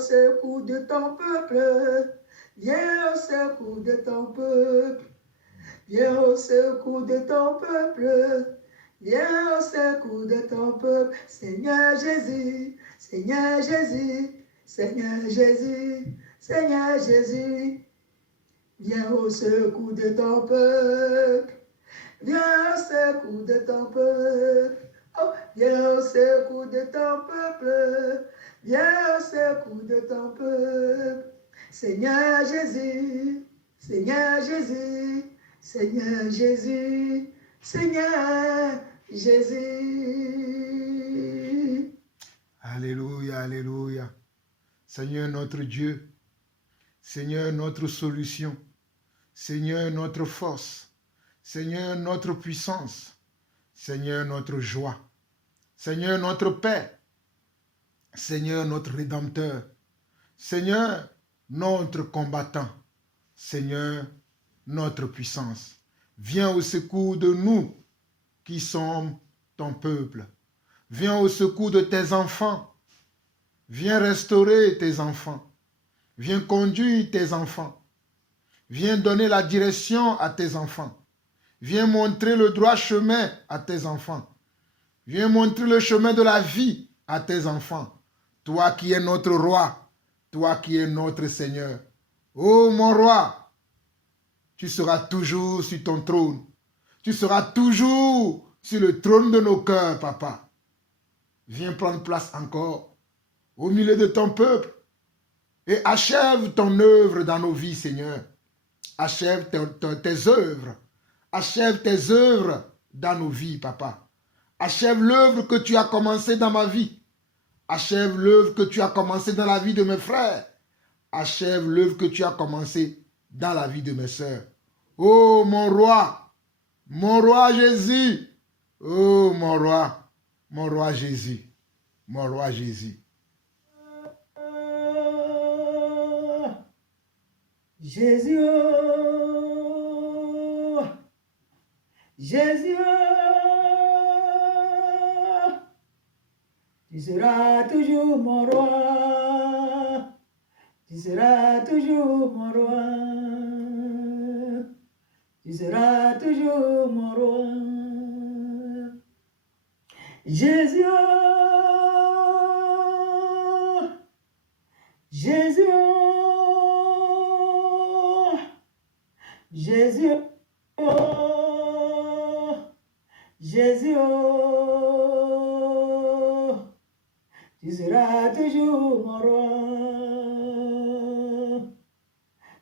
secours de ton peuple. Viens au secours de ton peuple. Viens au secours de ton peuple. Viens au secours de ton peuple. Seigneur Jésus, Seigneur Jésus, Seigneur Jésus, Seigneur Jésus. Viens au secours de ton peuple. Viens au secours de ton peuple. Oh, viens au secours de ton peuple. Viens au secours de ton peuple. Seigneur Jésus, Seigneur Jésus, Seigneur Jésus, Seigneur Jésus. Alléluia, alléluia. Seigneur notre Dieu, Seigneur notre solution, Seigneur notre force, Seigneur notre puissance, Seigneur notre joie, Seigneur notre paix, Seigneur notre rédempteur, Seigneur notre combattant, Seigneur notre puissance. Viens au secours de nous qui sommes ton peuple. Viens au secours de tes enfants. Viens restaurer tes enfants. Viens conduire tes enfants. Viens donner la direction à tes enfants. Viens montrer le droit chemin à tes enfants. Viens montrer le chemin de la vie à tes enfants. Toi qui es notre roi, toi qui es notre Seigneur. Oh mon roi, tu seras toujours sur ton trône. Tu seras toujours sur le trône de nos cœurs, papa. Viens prendre place encore au milieu de ton peuple et achève ton œuvre dans nos vies, Seigneur. Achève tes œuvres. Achève tes œuvres dans nos vies, papa. Achève l'œuvre que tu as commencée dans ma vie. Achève l'œuvre que tu as commencée dans la vie de mes frères. Achève l'œuvre que tu as commencée dans la vie de mes sœurs. Oh mon roi Jésus. Oh mon roi Jésus, mon roi Jésus. Jésus, Jésus, tu seras toujours mon roi, tu seras toujours mon roi, tu seras toujours mon roi. Jésus, Jésus, Jésus, Jésus, tu seras toujours mon roi,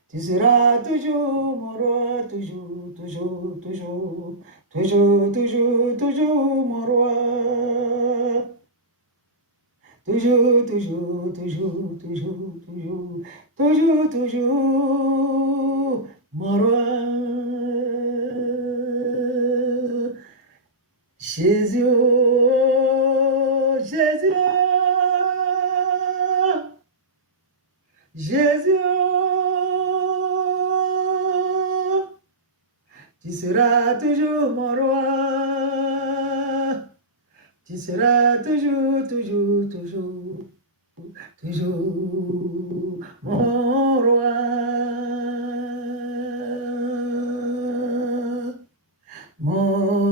tu seras toujours mon roi, toujours, toujours, toujours, toujours, toujours, toujours mon roi, toujours, toujours, toujours, toujours, toujours, toujours, toujours, mon roi. Jésus, Jésus, Jésus, tu seras toujours mon roi, tu seras toujours, toujours, toujours, toujours mon roi. Mon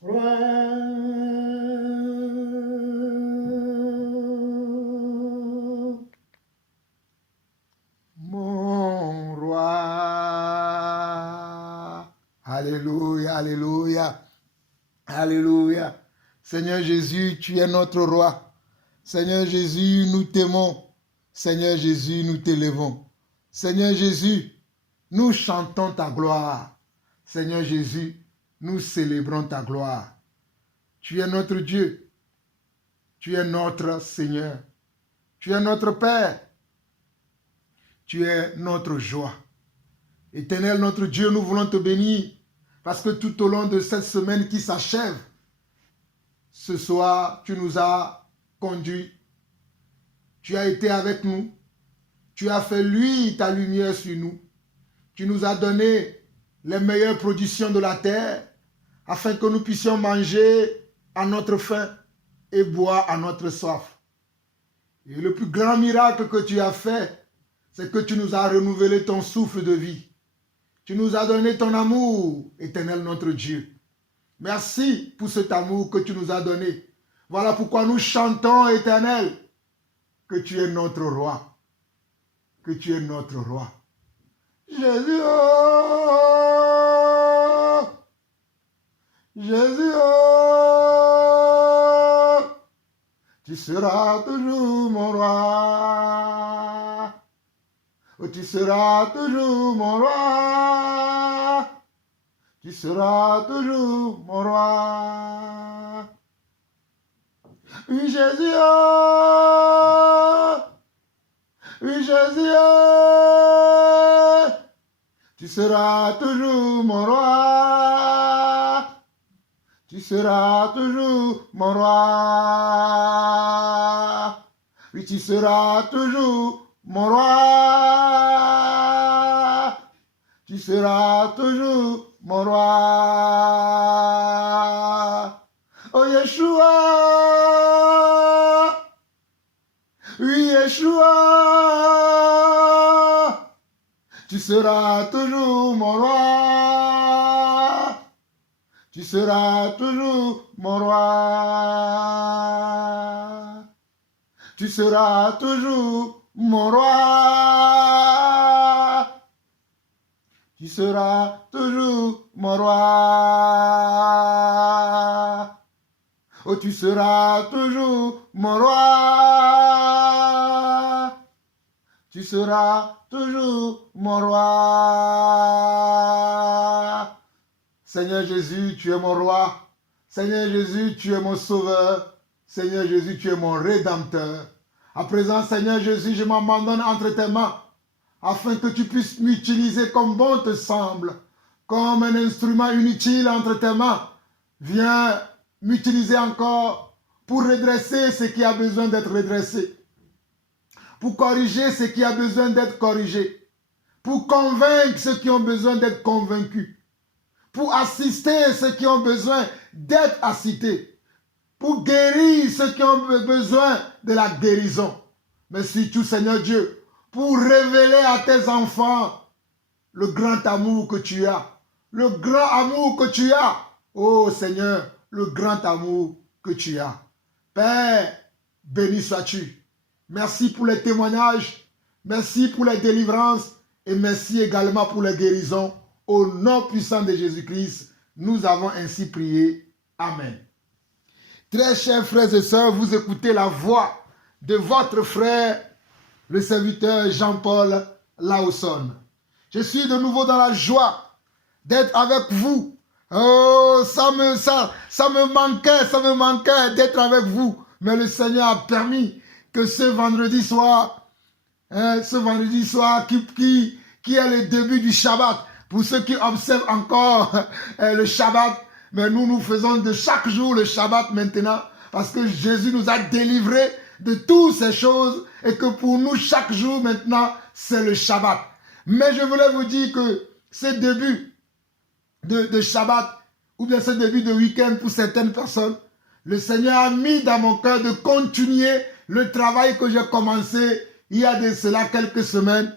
roi. Mon roi. Alléluia, alléluia, alléluia. Seigneur Jésus, tu es notre roi. Seigneur Jésus, nous t'aimons. Seigneur Jésus, nous t'élevons. Seigneur Jésus, nous chantons ta gloire. Seigneur Jésus, nous célébrons ta gloire. Tu es notre Dieu. Tu es notre Seigneur. Tu es notre Père. Tu es notre joie. Éternel, notre Dieu, nous voulons te bénir parce que tout au long de cette semaine qui s'achève, ce soir, tu nous as conduits. Tu as été avec nous. Tu as fait luire ta lumière sur nous. Tu nous as donné les meilleures productions de la terre afin que nous puissions manger à notre faim et boire à notre soif. Et le plus grand miracle que tu as fait, c'est que tu nous as renouvelé ton souffle de vie. Tu nous as donné ton amour, Éternel notre Dieu. Merci pour cet amour que tu nous as donné. Voilà pourquoi nous chantons, Éternel, que tu es notre roi. Que tu es notre roi. Jésus, oh, Jésus, oh, tu seras toujours mon roi. Oh, tu seras toujours mon roi. Tu seras toujours mon roi. Oui, Jésus, oh, oui, Jésus, oh, tu seras toujours mon roi. Tu seras toujours mon roi. Oui, tu seras toujours mon roi. Tu seras toujours mon roi. Oh Yeshua. Oui, Yeshua. Tu seras toujours mon roi. Tu seras toujours mon roi. Tu seras toujours mon roi. Tu seras toujours mon roi. Oh, tu seras toujours mon roi. Tu seras toujours mon roi. Seigneur Jésus, tu es mon roi. Seigneur Jésus, tu es mon sauveur. Seigneur Jésus, tu es mon rédempteur. À présent, Seigneur Jésus, je m'abandonne entre tes mains afin que tu puisses m'utiliser comme bon te semble, comme un instrument inutile entre tes mains. Viens m'utiliser encore pour redresser ce qui a besoin d'être redressé, pour corriger ce qui a besoin d'être corrigé, pour convaincre ceux qui ont besoin d'être convaincus, pour assister ceux qui ont besoin d'être assistés, pour guérir ceux qui ont besoin de la guérison. Mais surtout, Seigneur Dieu, pour révéler à tes enfants le grand amour que tu as, le grand amour que tu as. Oh Seigneur, le grand amour que tu as. Père, béni sois-tu. Merci pour les témoignages, merci pour les délivrances et merci également pour les guérisons. Au nom puissant de Jésus-Christ, nous avons ainsi prié. Amen. Très chers frères et sœurs, vous écoutez la voix de votre frère, le serviteur Jean-Paul Laosson. Je suis de nouveau dans la joie d'être avec vous. Oh, ça me manquait d'être avec vous. Mais le Seigneur a permis que ce vendredi soir qui est le début du Shabbat, pour ceux qui observent encore le Shabbat, mais nous faisons de chaque jour le Shabbat maintenant, parce que Jésus nous a délivrés de toutes ces choses et que pour nous, chaque jour maintenant, c'est le Shabbat. Mais je voulais vous dire que ce début de Shabbat, ou bien ce début de week-end pour certaines personnes, le Seigneur a mis dans mon cœur de continuer le travail que j'ai commencé il y a de cela quelques semaines.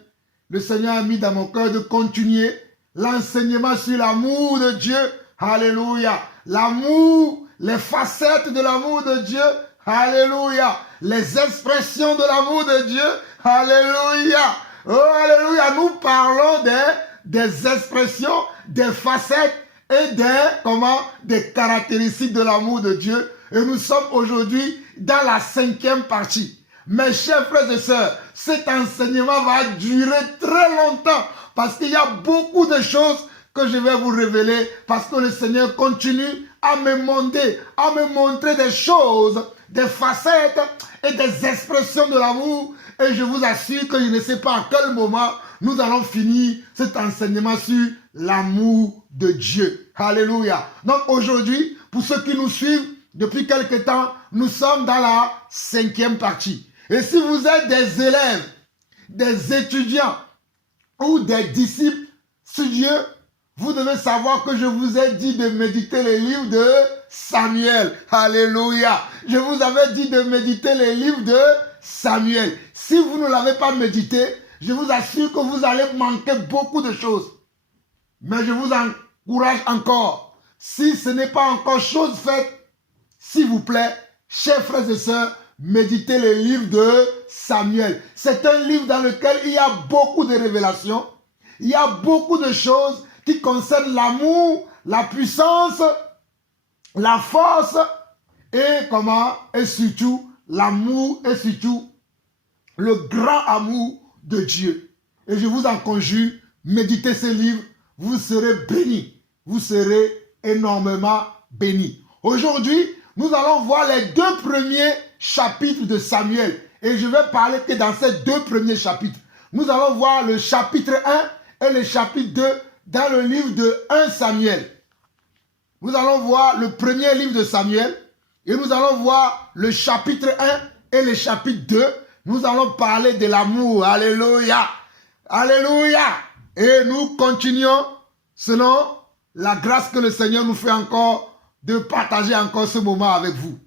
Le Seigneur a mis dans mon cœur de continuer l'enseignement sur l'amour de Dieu. Alléluia. L'amour, les facettes de l'amour de Dieu. Alléluia. Les expressions de l'amour de Dieu. Alléluia. Oh, alléluia. Nous parlons des expressions, des facettes et des caractéristiques de l'amour de Dieu. Et nous sommes aujourd'hui dans la 5e partie. Mes chers frères et sœurs, cet enseignement va durer très longtemps parce qu'il y a beaucoup de choses que je vais vous révéler parce que le Seigneur continue à me montrer des choses, des facettes et des expressions de l'amour. Et je vous assure que je ne sais pas à quel moment nous allons finir cet enseignement sur l'amour de Dieu. Alléluia. Donc aujourd'hui, pour ceux qui nous suivent depuis quelque temps, nous sommes dans la 5e partie. Et si vous êtes des élèves, des étudiants ou des disciples studieux, vous devez savoir que je vous ai dit de méditer les livres de Samuel. Alléluia. Je vous avais dit de méditer les livres de Samuel. Si vous ne l'avez pas médité, je vous assure que vous allez manquer beaucoup de choses. Mais je vous encourage encore. Si ce n'est pas encore chose faite, s'il vous plaît, chers frères et sœurs, méditez les livres de Samuel. C'est un livre dans lequel il y a beaucoup de révélations. Il y a beaucoup de choses qui concernent l'amour, la puissance, la force et surtout l'amour et surtout le grand amour de Dieu. Et je vous en conjure, méditez ces livres, vous serez bénis. Vous serez énormément bénis. Aujourd'hui, nous allons voir les 2 premiers chapitres de Samuel. Et je vais parler que dans ces 2 premiers chapitres. Nous allons voir le chapitre 1 et le chapitre 2 dans le livre de 1 Samuel. Nous allons voir le premier livre de Samuel et nous allons voir le chapitre 1 et le chapitre 2. Nous allons parler de l'amour. Alléluia. Alléluia. Et nous continuons selon la grâce que le Seigneur nous fait encore de partager encore ce moment avec vous.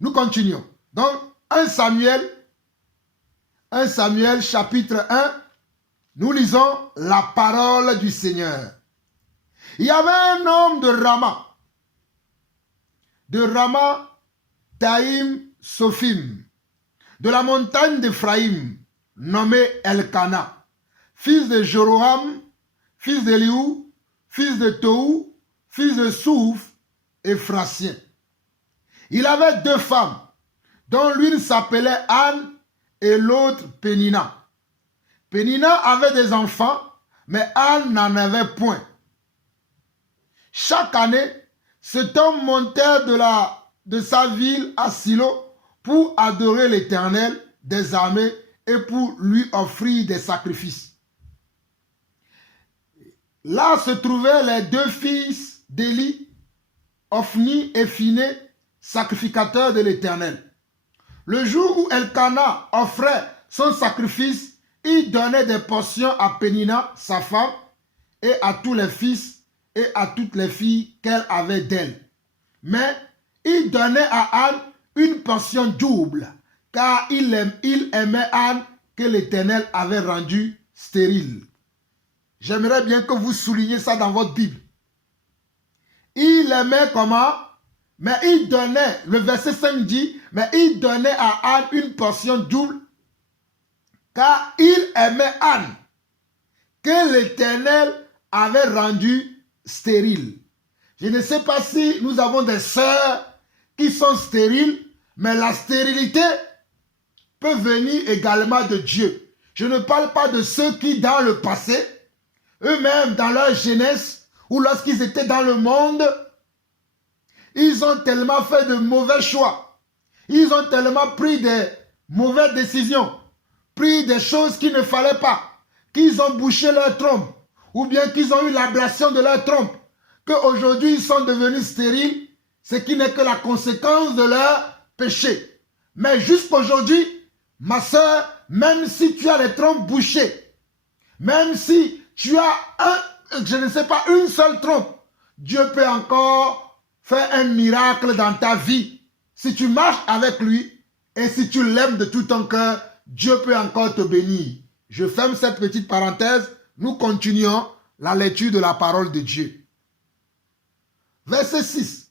Nous continuons. Donc, 1 Samuel chapitre 1, nous lisons la parole du Seigneur. Il y avait un homme de Rama Taïm Sophim, de la montagne d'Éphraïm, nommé Elkana, fils de Joroham, fils d'Eliou, fils de Tohu, fils de Souf, Éphrasien. Il avait 2 femmes, dont l'une s'appelait Anne et l'autre Pénina. Pénina avait des enfants, mais Anne n'en avait point. Chaque année, cet homme montait de sa ville à Silo pour adorer l'Éternel des armées et pour lui offrir des sacrifices. Là se trouvaient les 2 fils d'Élie, Ophni et Phiné, sacrificateurs de l'Éternel. Le jour où Elkana offrait son sacrifice, il donnait des portions à Pénina, sa femme, et à tous les fils et à toutes les filles qu'elle avait d'elle. Mais il donnait à Anne une portion double, car il aimait Anne que l'Éternel avait rendue stérile. J'aimerais bien que vous souligniez ça dans votre Bible. Il aimait comment? Mais il donnait, le verset 5 dit, mais il donnait à Anne une portion double, car il aimait Anne, que l'Éternel avait rendue stérile. Je ne sais pas si nous avons des sœurs qui sont stériles, mais la stérilité peut venir également de Dieu. Je ne parle pas de ceux qui, dans le passé, eux-mêmes, dans leur jeunesse, ou lorsqu'ils étaient dans le monde, ils ont tellement fait de mauvais choix. Ils ont tellement pris des mauvaises décisions, pris des choses qu'il ne fallait pas, qu'ils ont bouché leur trompe, ou bien qu'ils ont eu l'ablation de leur trompe, qu'aujourd'hui ils sont devenus stériles, ce qui n'est que la conséquence de leur péché. Mais jusqu'aujourd'hui, ma soeur, même si tu as les trompes bouchées, même si tu as une seule trompe, Dieu peut encore faire un miracle dans ta vie. Si tu marches avec lui et si tu l'aimes de tout ton cœur, Dieu peut encore te bénir. Je ferme cette petite parenthèse. Nous continuons la lecture de la parole de Dieu. Verset 6.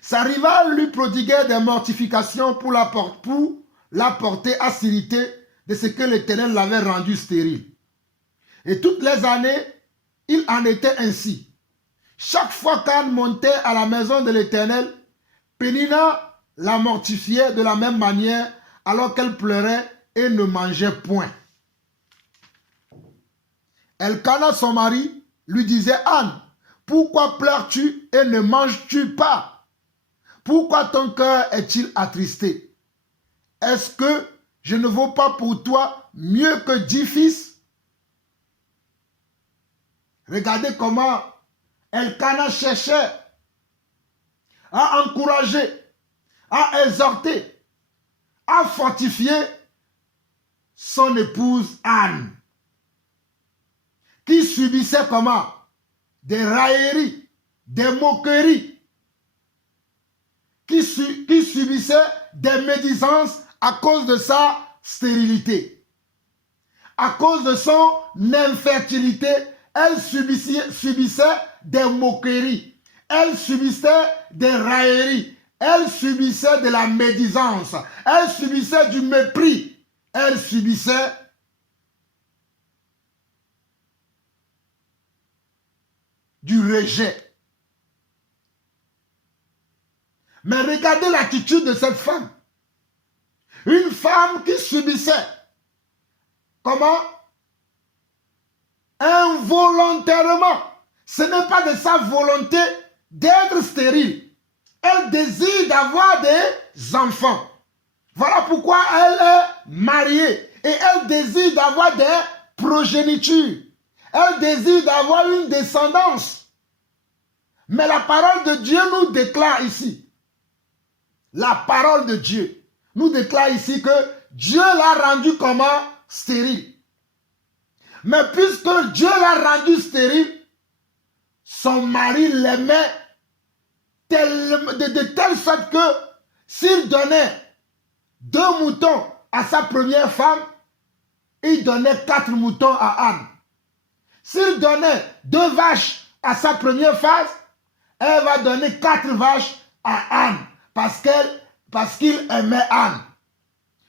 Sa rivale lui prodiguait des mortifications pour la porter à s'irriter de ce que l'Éternel l'avait rendu stérile. Et toutes les années, il en était ainsi. Chaque fois qu'Anne montait à la maison de l'Éternel, Pénina la mortifiait de la même manière alors qu'elle pleurait et ne mangeait point. Elkana, son mari, lui disait: Anne, pourquoi pleures-tu et ne manges-tu pas? Pourquoi ton cœur est-il attristé? Est-ce que je ne vaux pas pour toi mieux que 10 fils? Regardez comment Elkana cherchait à encourager, à exhorter, à fortifier son épouse Anne, qui subissait comment? Des railleries, des moqueries, qui subissait des médisances à cause de sa stérilité. À cause de son infertilité, elle subissait des moqueries. Elle subissait des railleries. Elle subissait de la médisance. Elle subissait du mépris. Elle subissait du rejet. Mais regardez l'attitude de cette femme. Une femme qui subissait, comment? Involontairement. Ce n'est pas de sa volonté d'être stérile. Elle désire d'avoir des enfants. Voilà pourquoi elle est mariée. Et elle désire d'avoir des progénitures. Elle désire d'avoir une descendance. Mais la parole de Dieu nous déclare ici. La parole de Dieu nous déclare ici que Dieu l'a rendu comment? Stérile. Mais puisque Dieu l'a rendu stérile, son mari l'aimait de telle sorte que s'il donnait 2 moutons à sa première femme, il donnait 4 moutons à Anne. S'il donnait 2 vaches à sa première femme, elle va donner 4 vaches à Anne parce qu'il aimait Anne.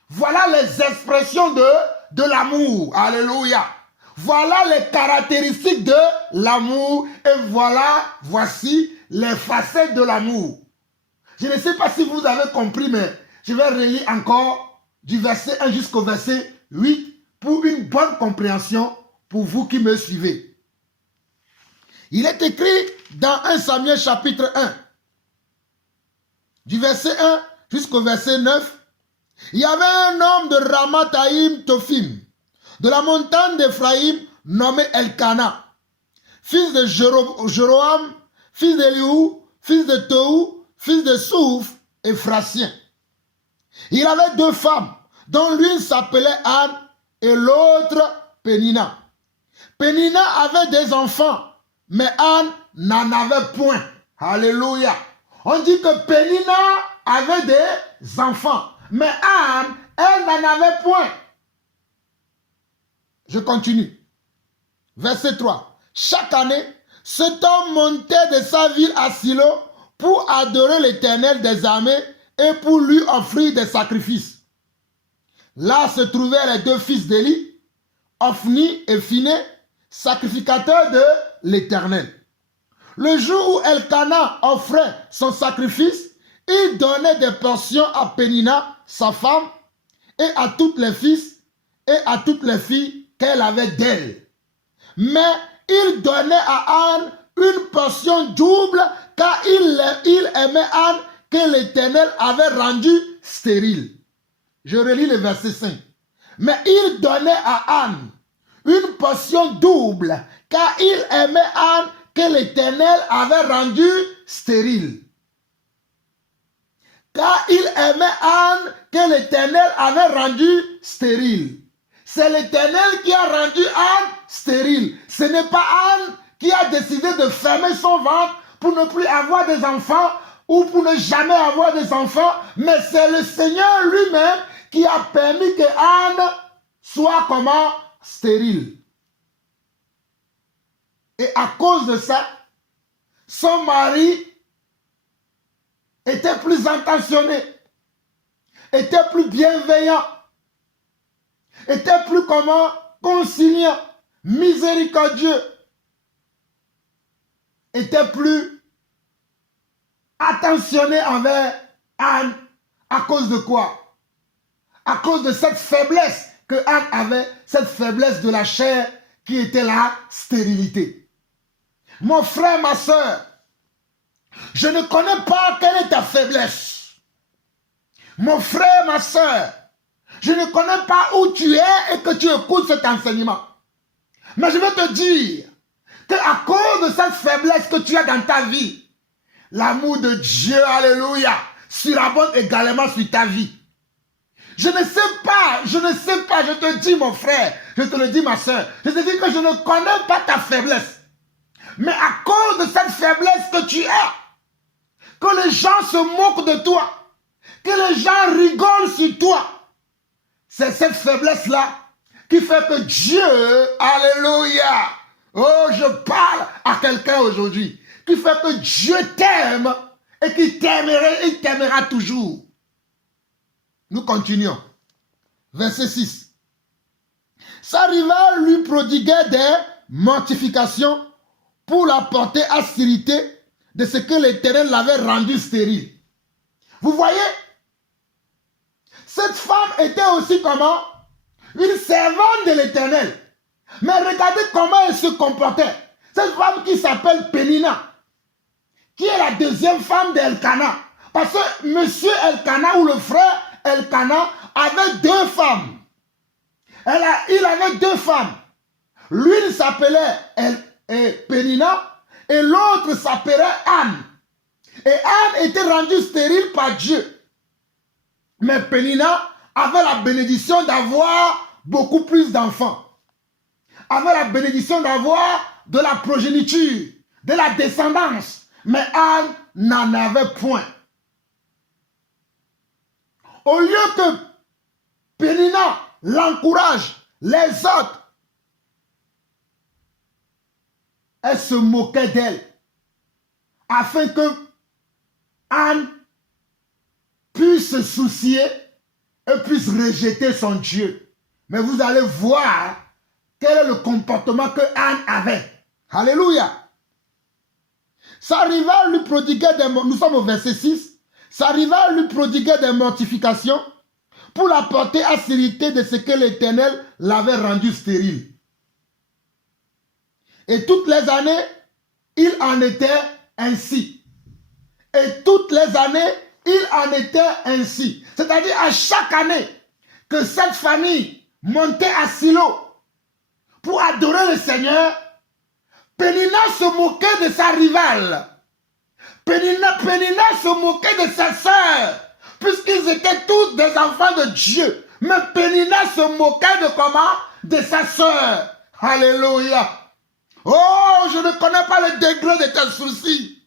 Voilà les expressions de l'amour. Alléluia. Voilà les caractéristiques de l'amour et voici les facettes de l'amour. Je ne sais pas si vous avez compris, mais je vais relire encore du verset 1 jusqu'au verset 8 pour une bonne compréhension pour vous qui me suivez. Il est écrit dans 1 Samuel chapitre 1, du verset 1 jusqu'au verset 9. Il y avait un homme de Ramathaïm Tophim, de la montagne d'Éphraïm, nommé Elkana, fils de Jéroham, fils d'Elihu, fils de Tohu, fils de Souf, Éphrasien. Il avait 2 femmes, dont l'une s'appelait Anne et l'autre Pénina. Pénina avait des enfants, mais Anne n'en avait point. Alléluia. On dit que Pénina avait des enfants, mais Anne, elle n'en avait point. Je continue. Verset 3. Chaque année, cet homme montait de sa ville à Silo pour adorer l'Éternel des armées et pour lui offrir des sacrifices. Là se trouvaient les 2 fils d'Élie, Ophni et Phiné, sacrificateurs de l'Éternel. Le jour où Elkana offrait son sacrifice, il donnait des portions à Pénina, sa femme, et à toutes les fils et à toutes les filles qu'elle avait d'elle. Mais il donnait à Anne une portion double, car il aimait Anne que l'Éternel avait rendue stérile. Je relis le verset 5. Mais il donnait à Anne une portion double, car il aimait Anne que l'Éternel avait rendue stérile. Car il aimait Anne que l'Éternel avait rendue stérile. C'est l'Éternel qui a rendu Anne stérile. Ce n'est pas Anne qui a décidé de fermer son ventre pour ne plus avoir des enfants ou pour ne jamais avoir des enfants, mais c'est le Seigneur lui-même qui a permis que Anne soit comment? Stérile. Et à cause de ça, son mari était plus intentionné, était plus bienveillant, était plus comment? Conciliant, miséricordieux, était plus attentionné envers Anne. À cause de quoi? À cause de cette faiblesse que Anne avait, cette faiblesse de la chair qui était la stérilité. Mon frère, ma soeur, je ne connais pas quelle est ta faiblesse. Mon frère, ma soeur, je ne connais pas où tu es et que tu écoutes cet enseignement. Mais je vais te dire qu'à cause de cette faiblesse que tu as dans ta vie, l'amour de Dieu, alléluia, surabonde également sur ta vie. Je ne sais pas, je te dis mon frère, je te le dis ma soeur, je te dis que je ne connais pas ta faiblesse. Mais à cause de cette faiblesse que tu as, que les gens se moquent de toi, que les gens rigolent sur toi. C'est cette faiblesse-là qui fait que Dieu, alléluia, oh, je parle à quelqu'un aujourd'hui, qui fait que Dieu t'aime et qu'il t'aimera toujours. Nous continuons. Verset 6. Sa rivale lui prodiguait des mortifications pour la porter à stérilité de ce que l'Éternel l'avait rendu stérile. Vous voyez, cette femme était aussi comment? Une servante de l'Éternel. Mais regardez comment elle se comportait. Cette femme qui s'appelle Pénina, qui est la deuxième femme d'Elkana. Parce que monsieur Elkana ou le frère Elkana avait deux femmes. Il avait deux femmes. L'une s'appelait Pénina et l'autre s'appelait Anne. Et Anne était rendue stérile par Dieu. Mais Pénina avait la bénédiction d'avoir beaucoup plus d'enfants. Avait la bénédiction d'avoir de la progéniture, de la descendance. Mais Anne n'en avait point. Au lieu que Pénina l'encourage, les autres, elle se moquait d'elle, afin que Anne puisse se soucier et puisse rejeter son Dieu. Mais vous allez voir quel est le comportement que Anne avait. Alléluia. Sa rivale lui prodiguait nous sommes au verset 6. Sa rivale lui prodiguait des mortifications pour la porter à stérilité de ce que l'Éternel l'avait rendu stérile. Et toutes les années, il en était ainsi. Et toutes les années, il en était ainsi. C'est-à-dire à chaque année que cette famille montait à Silo pour adorer le Seigneur, Pénina se moquait de sa rivale. Pénina se moquait de sa sœur, puisqu'ils étaient tous des enfants de Dieu. Mais Pénina se moquait de comment? De sa sœur. Alléluia. Oh, je ne connais pas le degré de tes soucis.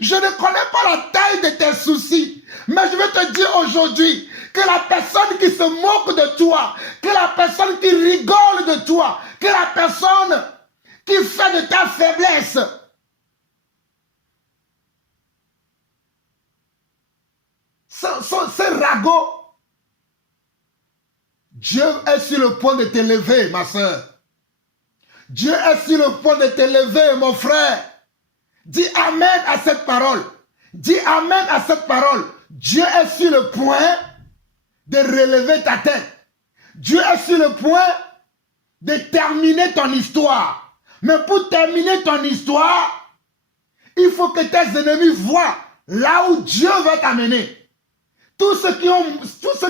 Je ne connais pas la taille de tes soucis. Mais je vais te dire aujourd'hui que la personne qui se moque de toi, que la personne qui rigole de toi, que la personne qui fait de ta faiblesse, ce ragot, Dieu est sur le point de t'élever, ma soeur. Dieu est sur le point de t'élever, mon frère. Dis Amen à cette parole. Dis Amen à cette parole. Dieu est sur le point de relever ta tête. Dieu est sur le point de terminer ton histoire. Mais pour terminer ton histoire, il faut que tes ennemis voient là où Dieu va t'amener. Tous ceux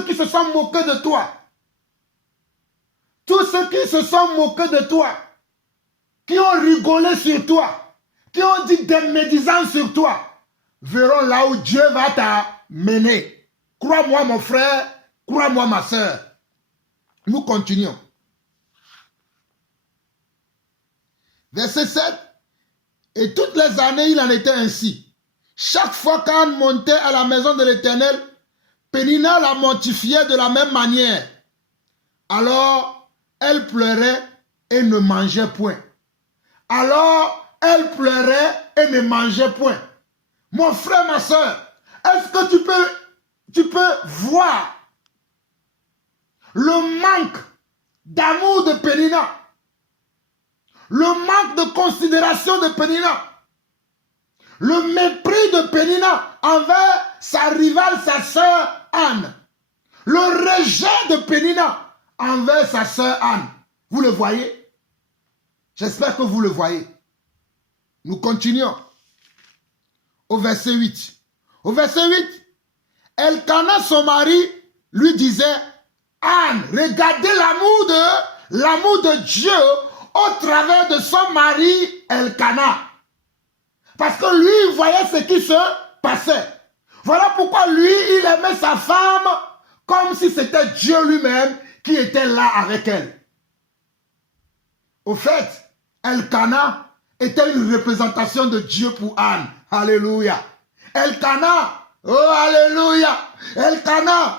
qui se sont moqués de toi, tous ceux qui se sont moqués de toi, qui ont rigolé sur toi, qui ont dit des médisances sur toi, verront là où Dieu va t'amener. Crois-moi mon frère, crois-moi ma soeur. Nous continuons. Verset 7. Et toutes les années, il en était ainsi. Chaque fois qu'Anne montait à la maison de l'Éternel, Pénina la mortifiait de la même manière. Alors, elle pleurait et ne mangeait point. Alors, elle pleurait et ne mangeait point. Mon frère, ma soeur, est-ce que tu peux voir le manque d'amour de Pénina, le manque de considération de Pénina, le mépris de Pénina envers sa rivale, sa sœur Anne, le rejet de Pénina envers sa sœur Anne. Vous le voyez? J'espère que vous le voyez. Nous continuons au verset 8. Au verset 8, Elkana, son mari, lui disait: Anne, regardez l'amour de Dieu au travers de son mari Elkana. Parce que lui, il voyait ce qui se passait. Voilà pourquoi lui, il aimait sa femme comme si c'était Dieu lui-même qui était là avec elle. Au fait, Elkana était une représentation de Dieu pour Anne. Alléluia. Elkanah, oh alléluia, Elkanah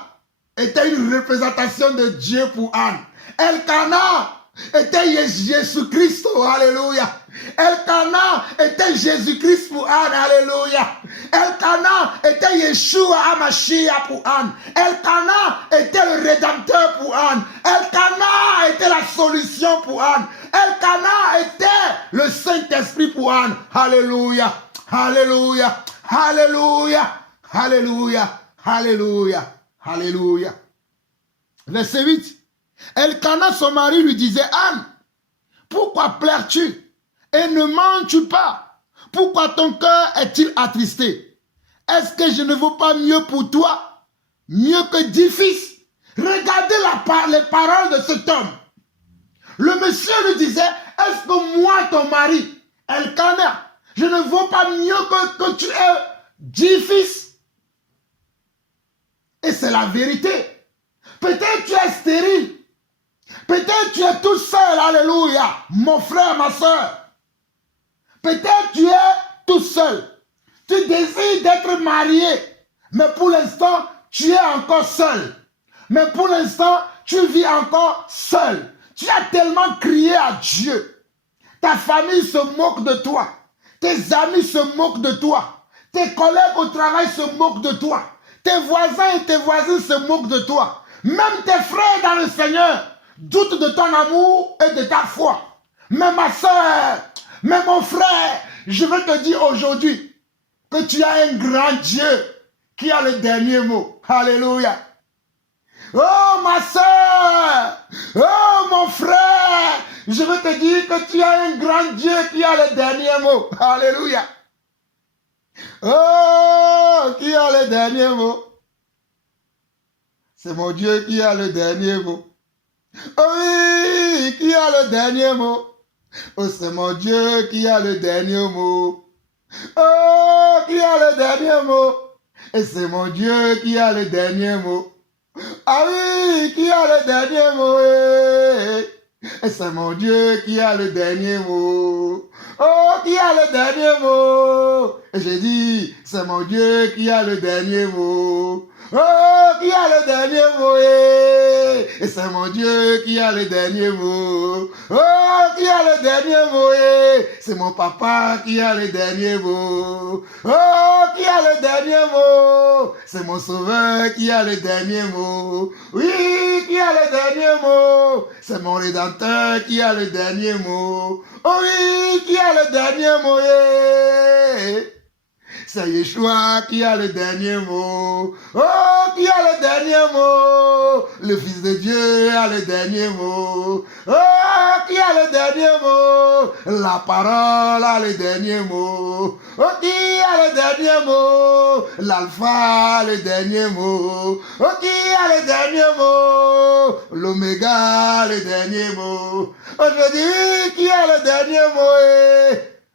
était une représentation de Dieu pour Anne. Elkanah était Jésus-Christ, oh alléluia. Elkanah était Jésus-Christ pour Anne, alléluia. Elkanah était Yeshua Hamashiach pour Anne. Elkanah était le Rédempteur pour Anne. Elkanah était la solution pour Anne. Elkanah était le Saint-Esprit pour Anne. Alléluia, alléluia, alléluia, alléluia, alléluia, alléluia. Verset 8. Elkanah, son mari, lui disait, Anne, pourquoi pleures-tu et ne mens-tu pas? Pourquoi ton cœur est-il attristé? Est-ce que je ne vaux pas mieux pour toi, mieux que 10 fils? Regardez les paroles de cet homme. Le monsieur lui disait, est-ce que moi, ton mari, Elkanah, je ne vaux pas mieux que tu aies 10 fils? Et c'est la vérité. Peut-être tu es stérile. Peut-être tu es tout seul, alléluia, mon frère, ma soeur. Peut-être tu es tout seul. Tu désires d'être marié, mais pour l'instant, tu es encore seul. Mais pour l'instant, tu vis encore seul. Tu as tellement crié à Dieu. Ta famille se moque de toi. Tes amis se moquent de toi. Tes collègues au travail se moquent de toi. Tes voisins et tes voisines se moquent de toi. Même tes frères dans le Seigneur doutent de ton amour et de ta foi. Mais ma soeur, mais mon frère, je veux te dire aujourd'hui que tu as un grand Dieu qui a le dernier mot. Alléluia. Oh ma soeur, oh mon frère, je veux te dire que tu as un grand Dieu qui a le dernier mot. Alléluia. Oh, qui a le dernier mot? C'est mon Dieu qui a le dernier mot. Oh oui, qui a le dernier mot? Oh, c'est mon Dieu qui a le dernier mot. Oh, qui a le dernier mot? Et c'est mon Dieu qui a le dernier mot. Ah oui, qui a le dernier mot? Et c'est mon Dieu qui a le dernier mot. Oh, qui a le dernier mot? Et j'ai dit, c'est mon Dieu qui a le dernier mot. Oh, qui a le dernier mot? Et c'est mon Dieu qui a le dernier mot. Oh, qui a le dernier mot? C'est mon papa qui a le dernier mot. Oh, qui a le dernier mot? C'est mon sauveur qui a le dernier mot. Oui, qui a le dernier mot? C'est mon rédempteur qui a le dernier mot. Oh oui, qui a le dernier mot? C'est Yeshua qui a le dernier mot. Oh, qui a le dernier mot? Le Fils de Dieu a le dernier mot. Oh, qui a le dernier mot? La parole a le dernier mot. Oh, qui a le dernier mot? L'alpha a le dernier mot. Oh, qui a le dernier mot? L'oméga a le dernier mot. Aujourd'hui, qui a le dernier mot?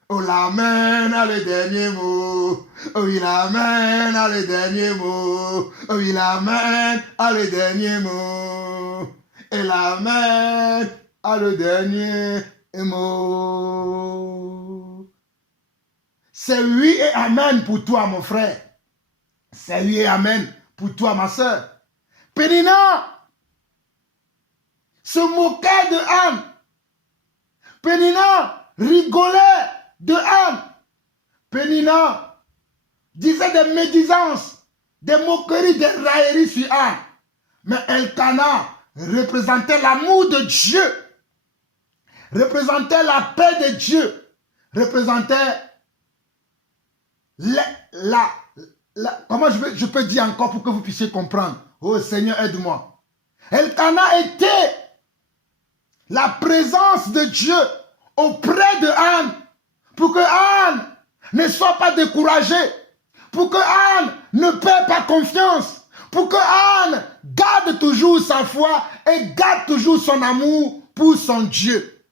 Oh, l'amen a le dernier mot. Oh, oui, l'amen a le dernier mot. Oh, oui, l'amen a le dernier mot. Et l'amen a le dernier mot. C'est oui et amen pour toi, mon frère. C'est oui et amen pour toi, ma soeur. Pénina se moquait de Anne. Pénina rigolait de Anne. Pénina disait des médisances, des moqueries, des railleries sur Anne. Mais Elkanah représentait l'amour de Dieu, représentait la paix de Dieu, représentait comment je peux dire encore pour que vous puissiez comprendre? Oh Seigneur, aide-moi. Elkanah était la présence de Dieu auprès de Anne, pour que Anne ne soit pas découragée, pour que Anne ne perde pas confiance, pour que Anne garde toujours sa foi et garde toujours son amour pour son Dieu.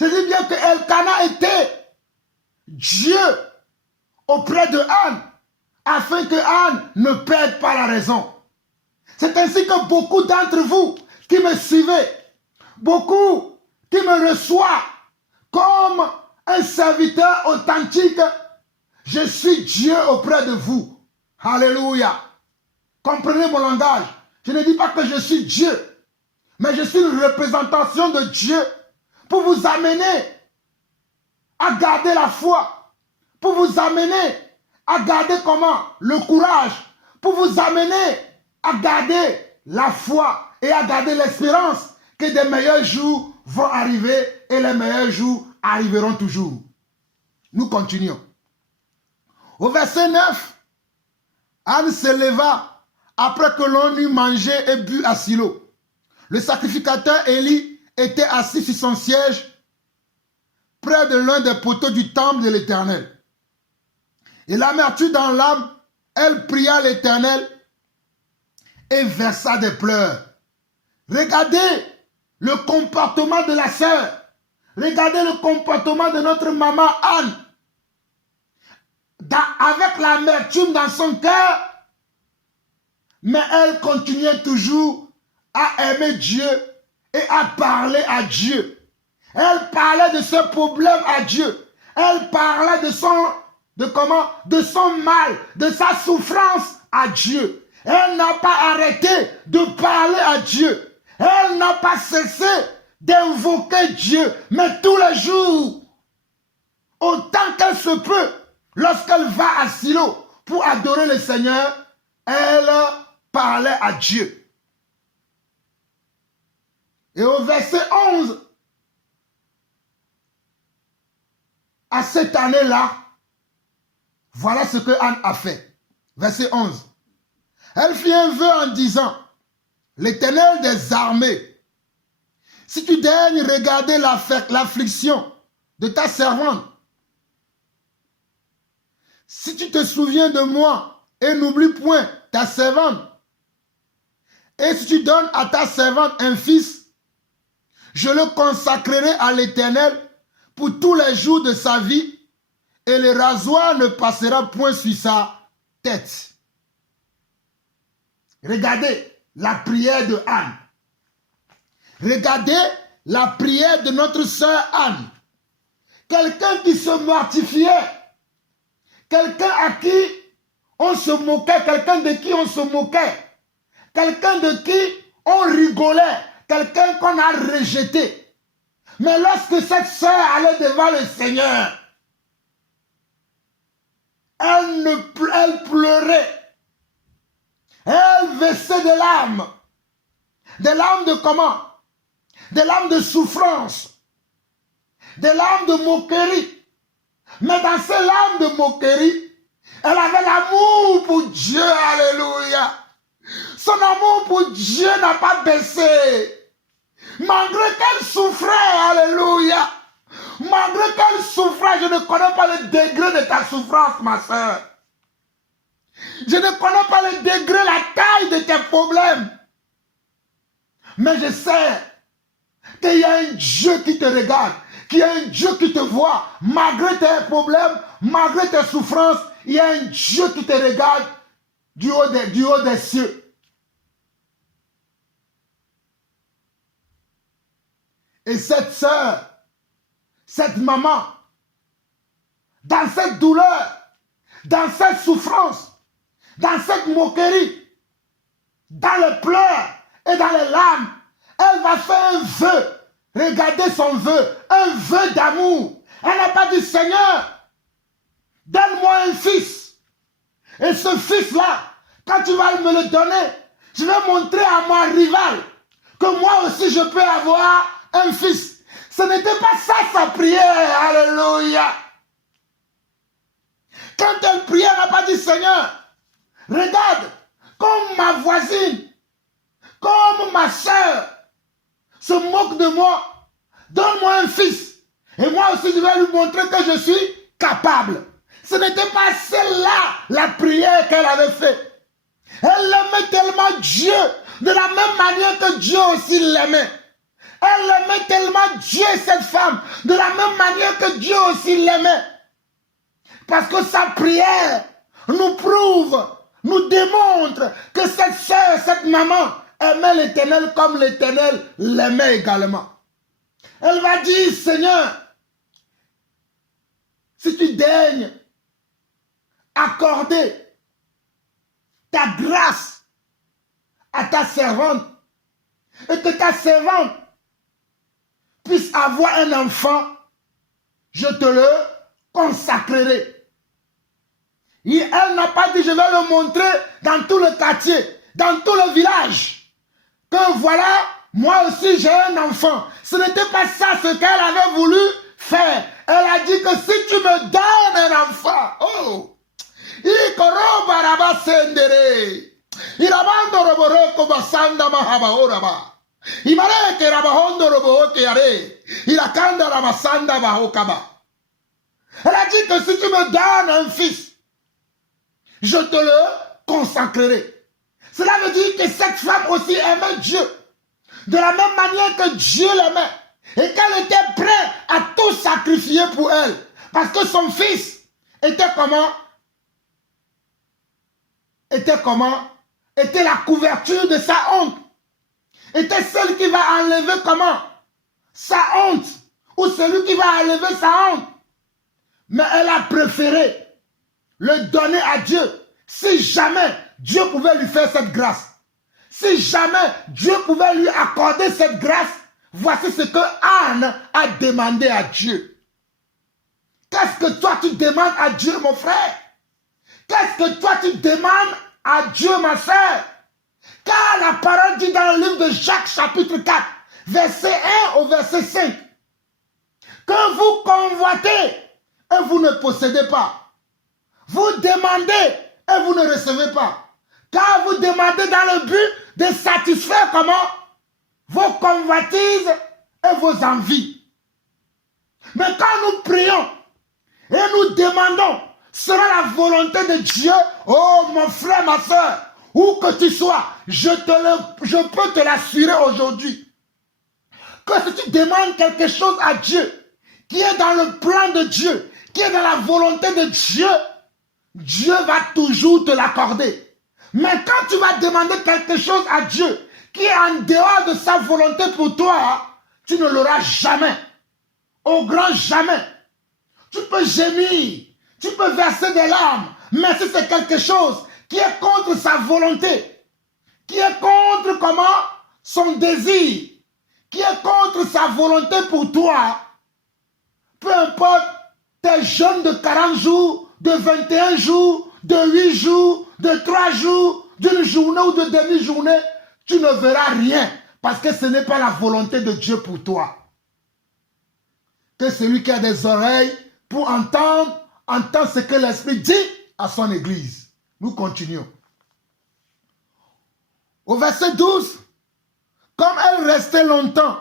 Je dis bien que Elkanah était Dieu auprès de Anne, afin que Anne ne perde pas la raison. C'est ainsi que beaucoup d'entre vous qui me suivez, beaucoup qui me reçoivent comme un serviteur authentique, Je suis Dieu auprès de vous. Alléluia. Comprenez mon langage. Je ne dis pas que je suis Dieu, mais je suis une représentation de Dieu pour vous amener à garder la foi, pour vous amener à garder comment? Le courage, pour vous amener à garder la foi et à garder l'espérance que des meilleurs jours vont arriver et les meilleurs jours arriveront toujours. Nous continuons. Au verset 9, Anne se leva après que l'on eut mangé et bu à Silo. Le sacrificateur Élie était assis sur son siège près de l'un des poteaux du temple de l'Éternel. Et l'amertume dans l'âme, elle pria l'Éternel et versa des pleurs. Regardez le comportement de la sœur. Regardez le comportement de notre maman Anne. Avec l'amertume dans son cœur, mais elle continuait toujours à aimer Dieu et à parler à Dieu. Elle parlait de ce problème à Dieu. Elle parlait de son mal, de sa souffrance à Dieu. Elle n'a pas arrêté de parler à Dieu. Elle n'a pas cessé d'invoquer Dieu. Mais tous les jours, autant qu'elle se peut, lorsqu'elle va à Silo pour adorer le Seigneur, elle parlait à Dieu. Et au verset 11, à cette année-là, voilà ce que Anne a fait. Verset 11. Elle fit un vœu en disant, l'Éternel des armées, si tu daignes regarder l'affliction de ta servante, si tu te souviens de moi et n'oublie point ta servante, et si tu donnes à ta servante un fils, je le consacrerai à l'Éternel pour tous les jours de sa vie, et le rasoir ne passera point sur sa tête. Regardez la prière de Anne. Regardez la prière de notre sœur Anne. Quelqu'un qui se mortifiait, quelqu'un à qui on se moquait, quelqu'un de qui on se moquait, quelqu'un de qui on rigolait, quelqu'un qu'on a rejeté. Mais lorsque cette sœur allait devant le Seigneur, elle pleurait. Elle versait des larmes. Des larmes de comment? Des larmes de souffrance. Des larmes de moquerie. Mais dans ces larmes de moquerie, elle avait l'amour pour Dieu. Alléluia. Son amour pour Dieu n'a pas baissé. Malgré qu'elle souffrait, alléluia. Malgré qu'elle souffrait, je ne connais pas le degré de ta souffrance, ma soeur. Je ne connais pas le degré, la taille de tes problèmes. Mais je sais qu'il y a un Dieu qui te regarde, qu'il y a un Dieu qui te voit. Malgré tes problèmes, malgré tes souffrances, il y a un Dieu qui te regarde du haut des cieux. Et cette sœur, cette maman, dans cette douleur, dans cette souffrance, dans cette moquerie, dans les pleurs et dans les larmes, elle va faire un vœu. Regardez son vœu, un vœu d'amour. Elle n'a pas dit, Seigneur, donne-moi un fils. Et ce fils-là, quand tu vas me le donner, je vais montrer à mon rival que moi aussi je peux avoir un fils. Ce n'était pas ça sa prière. Alléluia. Quand elle priait, elle n'a pas dit, Seigneur, regarde, comme ma voisine, comme ma soeur se moque de moi, donne-moi un fils. Et moi aussi, je vais lui montrer que je suis capable. Ce n'était pas celle-là la prière qu'elle avait faite. Elle aimait tellement Dieu, de la même manière que Dieu aussi l'aimait. Elle aimait tellement Dieu, cette femme, de la même manière que Dieu aussi l'aimait. Parce que sa prière nous prouve, nous démontre que cette sœur, cette maman, aimait l'Éternel comme l'Éternel l'aimait également. Elle va dire, Seigneur, si tu daignes accorder ta grâce à ta servante et que ta servante puisse avoir un enfant, je te le consacrerai. Elle n'a pas dit, je vais le montrer dans tout le quartier, dans tout le village, que voilà, moi aussi j'ai un enfant. Ce n'était pas ça ce qu'elle avait voulu faire. Elle a dit que si tu me donnes un enfant, oh, elle a dit que si tu me donnes un fils, je te le consacrerai. Cela veut dire que cette femme aussi aimait Dieu. De la même manière que Dieu l'aimait. Et qu'elle était prête à tout sacrifier pour elle. Parce que son fils était comment? Était la couverture de sa honte. Était celle qui va enlever comment? Sa honte. Ou celui qui va enlever sa honte. Mais elle a préféré le donner à Dieu. Si jamais Dieu pouvait lui faire cette grâce, si jamais Dieu pouvait lui accorder cette grâce, voici ce que Anne a demandé à Dieu. Qu'est-ce que toi tu demandes à Dieu, mon frère? Qu'est-ce que toi tu demandes à Dieu, ma soeur? Car la parole dit dans le livre de Jacques chapitre 4, verset 1 au verset 5, que vous convoitez et vous ne possédez pas. Vous demandez et vous ne recevez pas. Car vous demandez dans le but de satisfaire comment? Vos convoitises et vos envies. Mais quand nous prions et nous demandons, sera la volonté de Dieu, oh mon frère, ma soeur, où que tu sois, je peux te l'assurer aujourd'hui, que si tu demandes quelque chose à Dieu, qui est dans le plan de Dieu, qui est dans la volonté de Dieu, Dieu va toujours te l'accorder. Mais quand tu vas demander quelque chose à Dieu qui est en dehors de sa volonté pour toi, tu ne l'auras jamais. Au grand jamais. Tu peux gémir, tu peux verser des larmes, mais si c'est quelque chose qui est contre sa volonté, qui est contre comment? Son désir, qui est contre sa volonté pour toi, peu importe tes jeûnes de 40 jours, de 21 jours, de 8 jours, de 3 jours, d'une journée ou de demi-journée, tu ne verras rien parce que ce n'est pas la volonté de Dieu pour toi. Que celui qui a des oreilles pour entendre, entend ce que l'Esprit dit à son Église. Nous continuons. Au verset 12, comme elle restait longtemps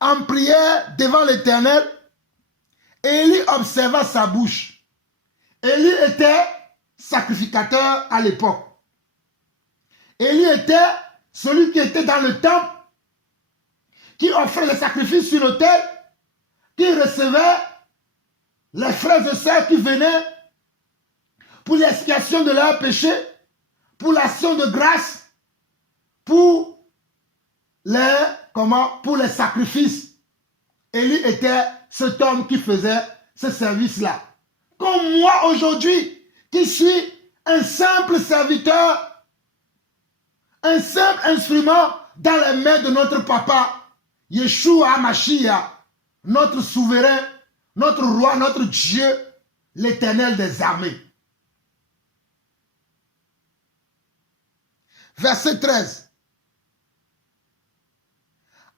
en prière devant l'Éternel, Élie observa sa bouche. Élie était sacrificateur à l'époque. Élie était celui qui était dans le temple, qui offrait les sacrifices sur l'autel, qui recevait les frères et sœurs qui venaient pour l'expiation de leurs péchés, pour l'action de grâce, pour les sacrifices. Élie était cet homme qui faisait ce service-là. Comme moi aujourd'hui, qui suis un simple serviteur, un simple instrument dans les mains de notre papa, Yeshua HaMashiach, notre souverain, notre roi, notre Dieu, l'Éternel des armées. Verset 13.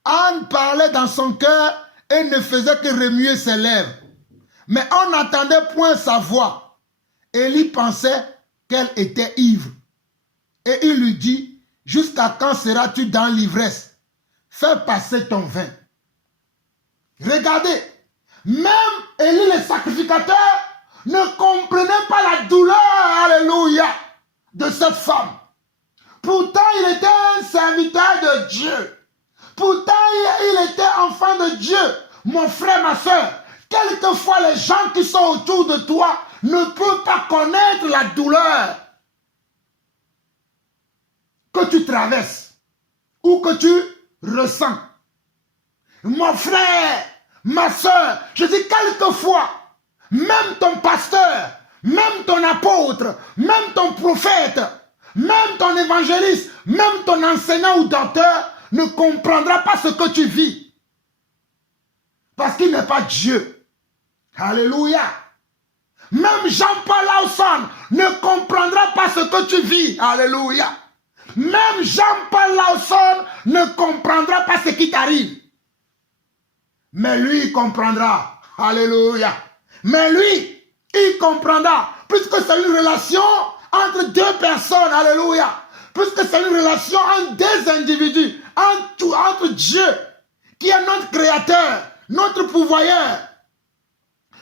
Anne parlait dans son cœur et ne faisait que remuer ses lèvres. Mais on n'entendait point sa voix. Élie pensait qu'elle était ivre. Et il lui dit, jusqu'à quand seras-tu dans l'ivresse? Fais passer ton vin. Regardez, même Élie le sacrificateur ne comprenait pas la douleur, alléluia, de cette femme. Pourtant, il était un serviteur de Dieu. Pourtant, il était enfant de Dieu. Mon frère, ma soeur, quelquefois les gens qui sont autour de toi ne peuvent pas connaître la douleur que tu traverses ou que tu ressens. Mon frère, ma soeur, je dis quelquefois, même ton pasteur, même ton apôtre, même ton prophète, même ton évangéliste, même ton enseignant ou docteur ne comprendra pas ce que tu vis. Parce qu'il n'est pas Dieu. Alléluia. Même Jean-Paul Lawson ne comprendra pas ce que tu vis. Alléluia. Même Jean-Paul Lawson ne comprendra pas ce qui t'arrive. Mais lui, il comprendra. Alléluia. Mais lui, il comprendra. Puisque c'est une relation entre deux personnes. Alléluia. Puisque c'est une relation entre deux individus. Entre Dieu, qui est notre créateur, notre pourvoyeur.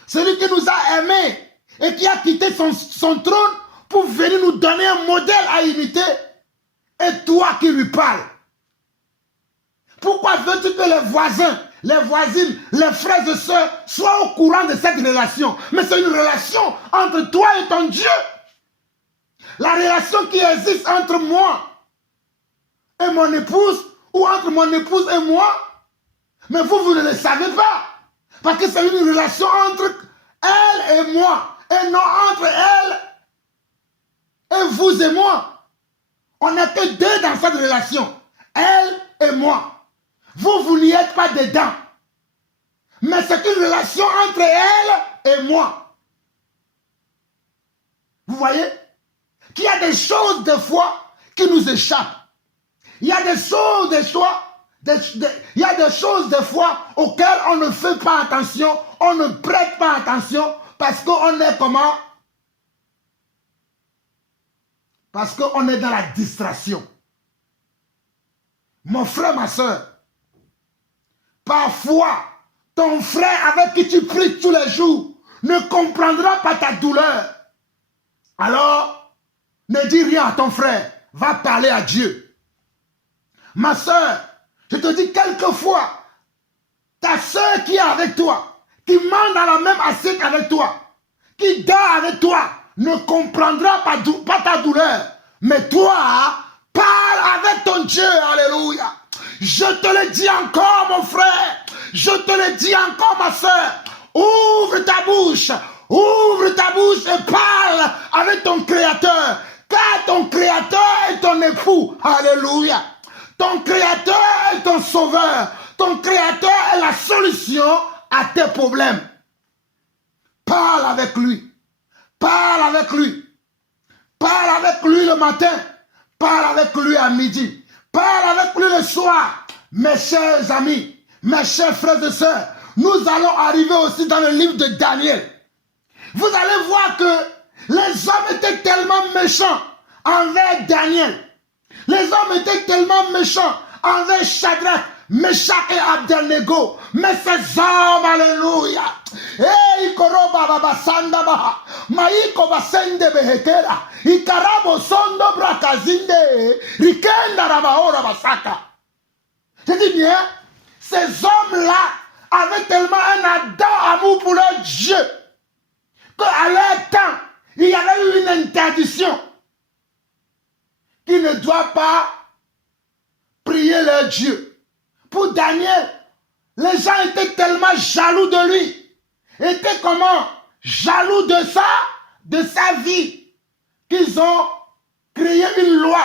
Celui qui nous a aimés et qui a quitté son trône pour venir nous donner un modèle à imiter. Et toi qui lui parles. Pourquoi veux-tu que les voisins, les voisines, les frères et sœurs soient au courant de cette relation? Mais c'est une relation entre toi et ton Dieu. La relation qui existe entre moi et mon épouse, ou entre mon épouse et moi, mais vous ne le savez pas. Parce que c'est une relation entre elle et moi, et non entre elle et vous et moi. On n'est que deux dans cette relation, elle et moi. Vous n'y êtes pas dedans. Mais c'est une relation entre elle et moi. Vous voyez? Qu'il y a des choses des fois qui nous échappent. Il y a des choses des fois, il y a des choses des fois auxquelles on ne fait pas attention, on ne prête pas attention parce qu'on est comment? Parce qu'on est dans la distraction. Mon frère, ma soeur, parfois, ton frère avec qui tu pries tous les jours ne comprendra pas ta douleur. Alors, ne dis rien à ton frère. Va parler à Dieu. Ma soeur, je te dis quelquefois, ta soeur qui est avec toi, qui mange dans la même assiette avec toi, qui dort avec toi, ne comprendra pas ta douleur. Mais toi, parle avec ton Dieu. Alléluia. Je te le dis encore, mon frère. Je te le dis encore, ma soeur. Ouvre ta bouche et parle avec ton Créateur. Car ton Créateur est ton époux. Alléluia. Ton Créateur est ton sauveur. Ton Créateur est la solution à tes problèmes. Parle avec lui. Parle avec lui. Parle avec lui le matin. Parle avec lui à midi. Parle avec lui le soir. Mes chers amis, mes chers frères et sœurs, nous allons arriver aussi dans le livre de Daniel. Vous allez voir que les hommes étaient tellement méchants envers Daniel. Les hommes étaient tellement méchants envers Shadrach, Meshach et Abednego. Mais ces hommes, alléluia. Hey, Koroba Baba Sandabaha. Maiko Basende Behekera. Ikarabo Sondo Brakazinde. Rikenda Rabaora Basaka. Je dis bien, ces hommes-là avaient tellement un ardent amour pour leur Dieu qu'à leur temps, il y avait eu une interdiction qu'ils ne doivent pas prier leur Dieu. Pour Daniel, les gens étaient tellement jaloux de lui. Étaient comment? Jaloux de sa vie, qu'ils ont créé une loi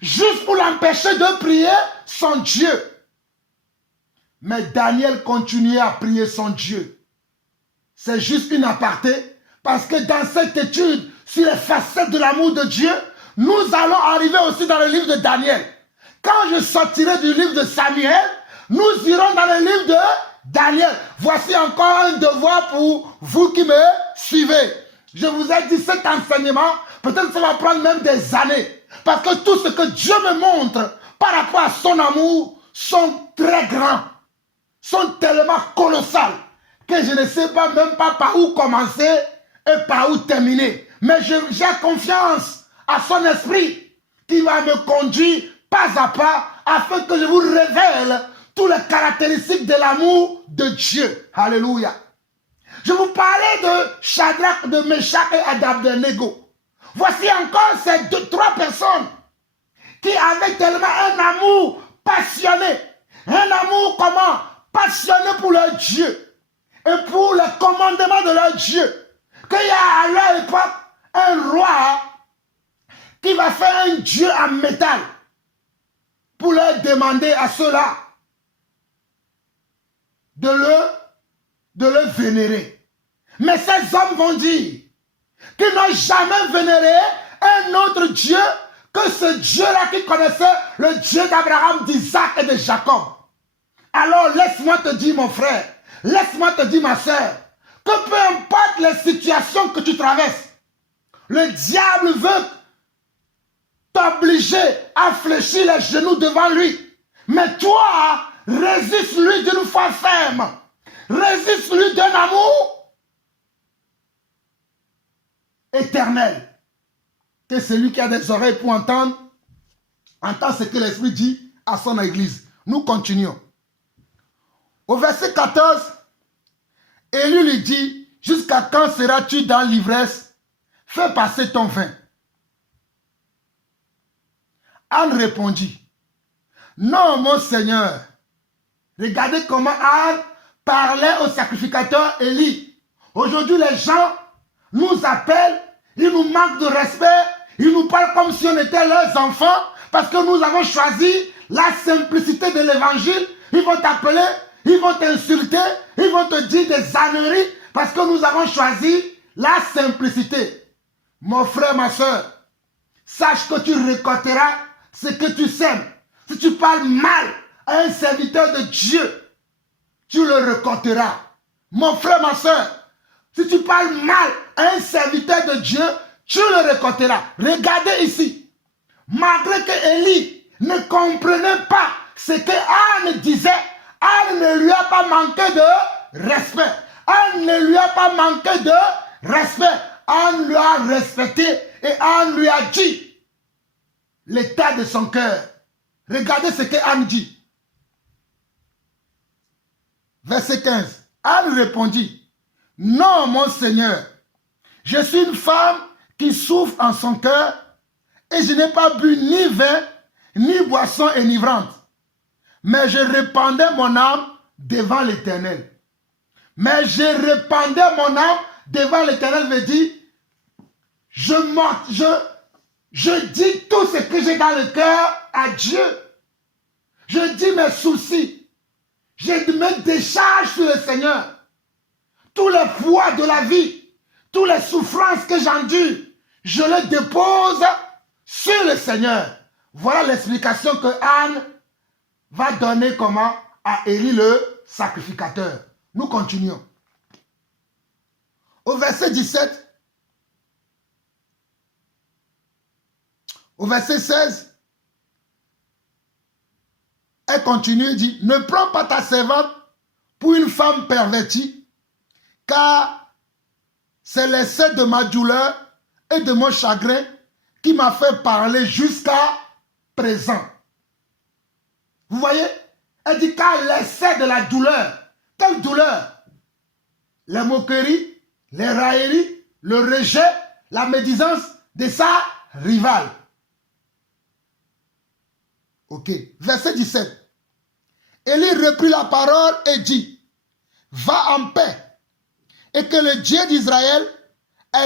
juste pour l'empêcher de prier son Dieu. Mais Daniel continuait à prier son Dieu. C'est juste une aparté, parce que dans cette étude sur les facettes de l'amour de Dieu, nous allons arriver aussi dans le livre de Daniel. Quand je sortirai du livre de Samuel, nous irons dans le livre de Daniel. Voici encore un devoir pour vous qui me suivez. Je vous ai dit cet enseignement, peut-être que ça va prendre même des années. Parce que tout ce que Dieu me montre par rapport à son amour sont très grands, sont tellement colossales que je ne sais pas même pas par où commencer et par où terminer. Mais j'ai confiance à son esprit qui va me conduire pas à pas afin que je vous révèle toutes les caractéristiques de l'amour de Dieu. Alléluia. Je vous parlais de Shadrach, de Meshach et d'Abednego. Voici encore ces trois personnes qui avaient tellement un amour passionné. Un amour passionné pour leur Dieu et pour le commandement de leur Dieu. qu'il y a à leur époque un roi qui va faire un dieu en métal pour leur demander à ceux-là de le vénérer. Mais ces hommes vont dire qu'ils n'ont jamais vénéré un autre Dieu que ce Dieu-là qui connaissait le Dieu d'Abraham, d'Isaac et de Jacob. Alors laisse-moi te dire, mon frère, laisse-moi te dire, ma soeur, que peu importe les situations que tu traverses, le diable veut t'obliger à fléchir les genoux devant lui. Mais toi, résiste-lui d'une foi ferme. Résiste-lui d'un amour éternel. Que celui qui a des oreilles pour entendre, entend ce que l'Esprit dit à son église. Nous continuons. Au verset 14, Élie lui dit, jusqu'à quand seras-tu dans l'ivresse? Fais passer ton vin. Anne répondit, non, mon Seigneur. Regardez comment Anne parlait au sacrificateur Élie. Aujourd'hui, les gens nous appellent, ils nous manquent de respect, ils nous parlent comme si on était leurs enfants, parce que nous avons choisi la simplicité de l'évangile. Ils vont t'appeler, ils vont t'insulter, ils vont te dire des âneries, parce que nous avons choisi la simplicité. Mon frère, ma soeur, sache que tu récolteras ce que tu sèmes. Si tu parles mal à un serviteur de Dieu, tu le récolteras. Mon frère, ma soeur, si tu parles mal à un serviteur de Dieu, tu le récolteras. Regardez ici. Malgré que Élie ne comprenait pas ce que Anne disait, Anne ne lui a pas manqué de respect. Anne ne lui a pas manqué de respect. Anne lui a respecté et Anne lui a dit l'état de son cœur. Regardez ce que Anne dit. Verset 15. Anne répondit, non, mon Seigneur, je suis une femme qui souffre en son cœur et je n'ai pas bu ni vin, ni boisson enivrante. Mais je répandais mon âme devant l'Éternel. Mais je répandais mon âme devant l'Éternel, veut dire, je dis tout ce que j'ai dans le cœur à Dieu. Je dis mes soucis. Je me décharge sur le Seigneur. Tous les poids de la vie, toutes les souffrances que j'endure, je les dépose sur le Seigneur. Voilà l'explication que Anne va donner comment à Élie le sacrificateur. Nous continuons. Au verset 17, au verset 16, elle continue et dit, ne prends pas ta servante pour une femme pervertie, car c'est l'essai de ma douleur et de mon chagrin qui m'a fait parler jusqu'à présent. Vous voyez? Elle dit car l'essai de la douleur. Quelle douleur? Les moqueries, les railleries, le rejet, la médisance de sa rivale. Ok. Verset 17. Élie reprit la parole et dit, va en paix et que le Dieu d'Israël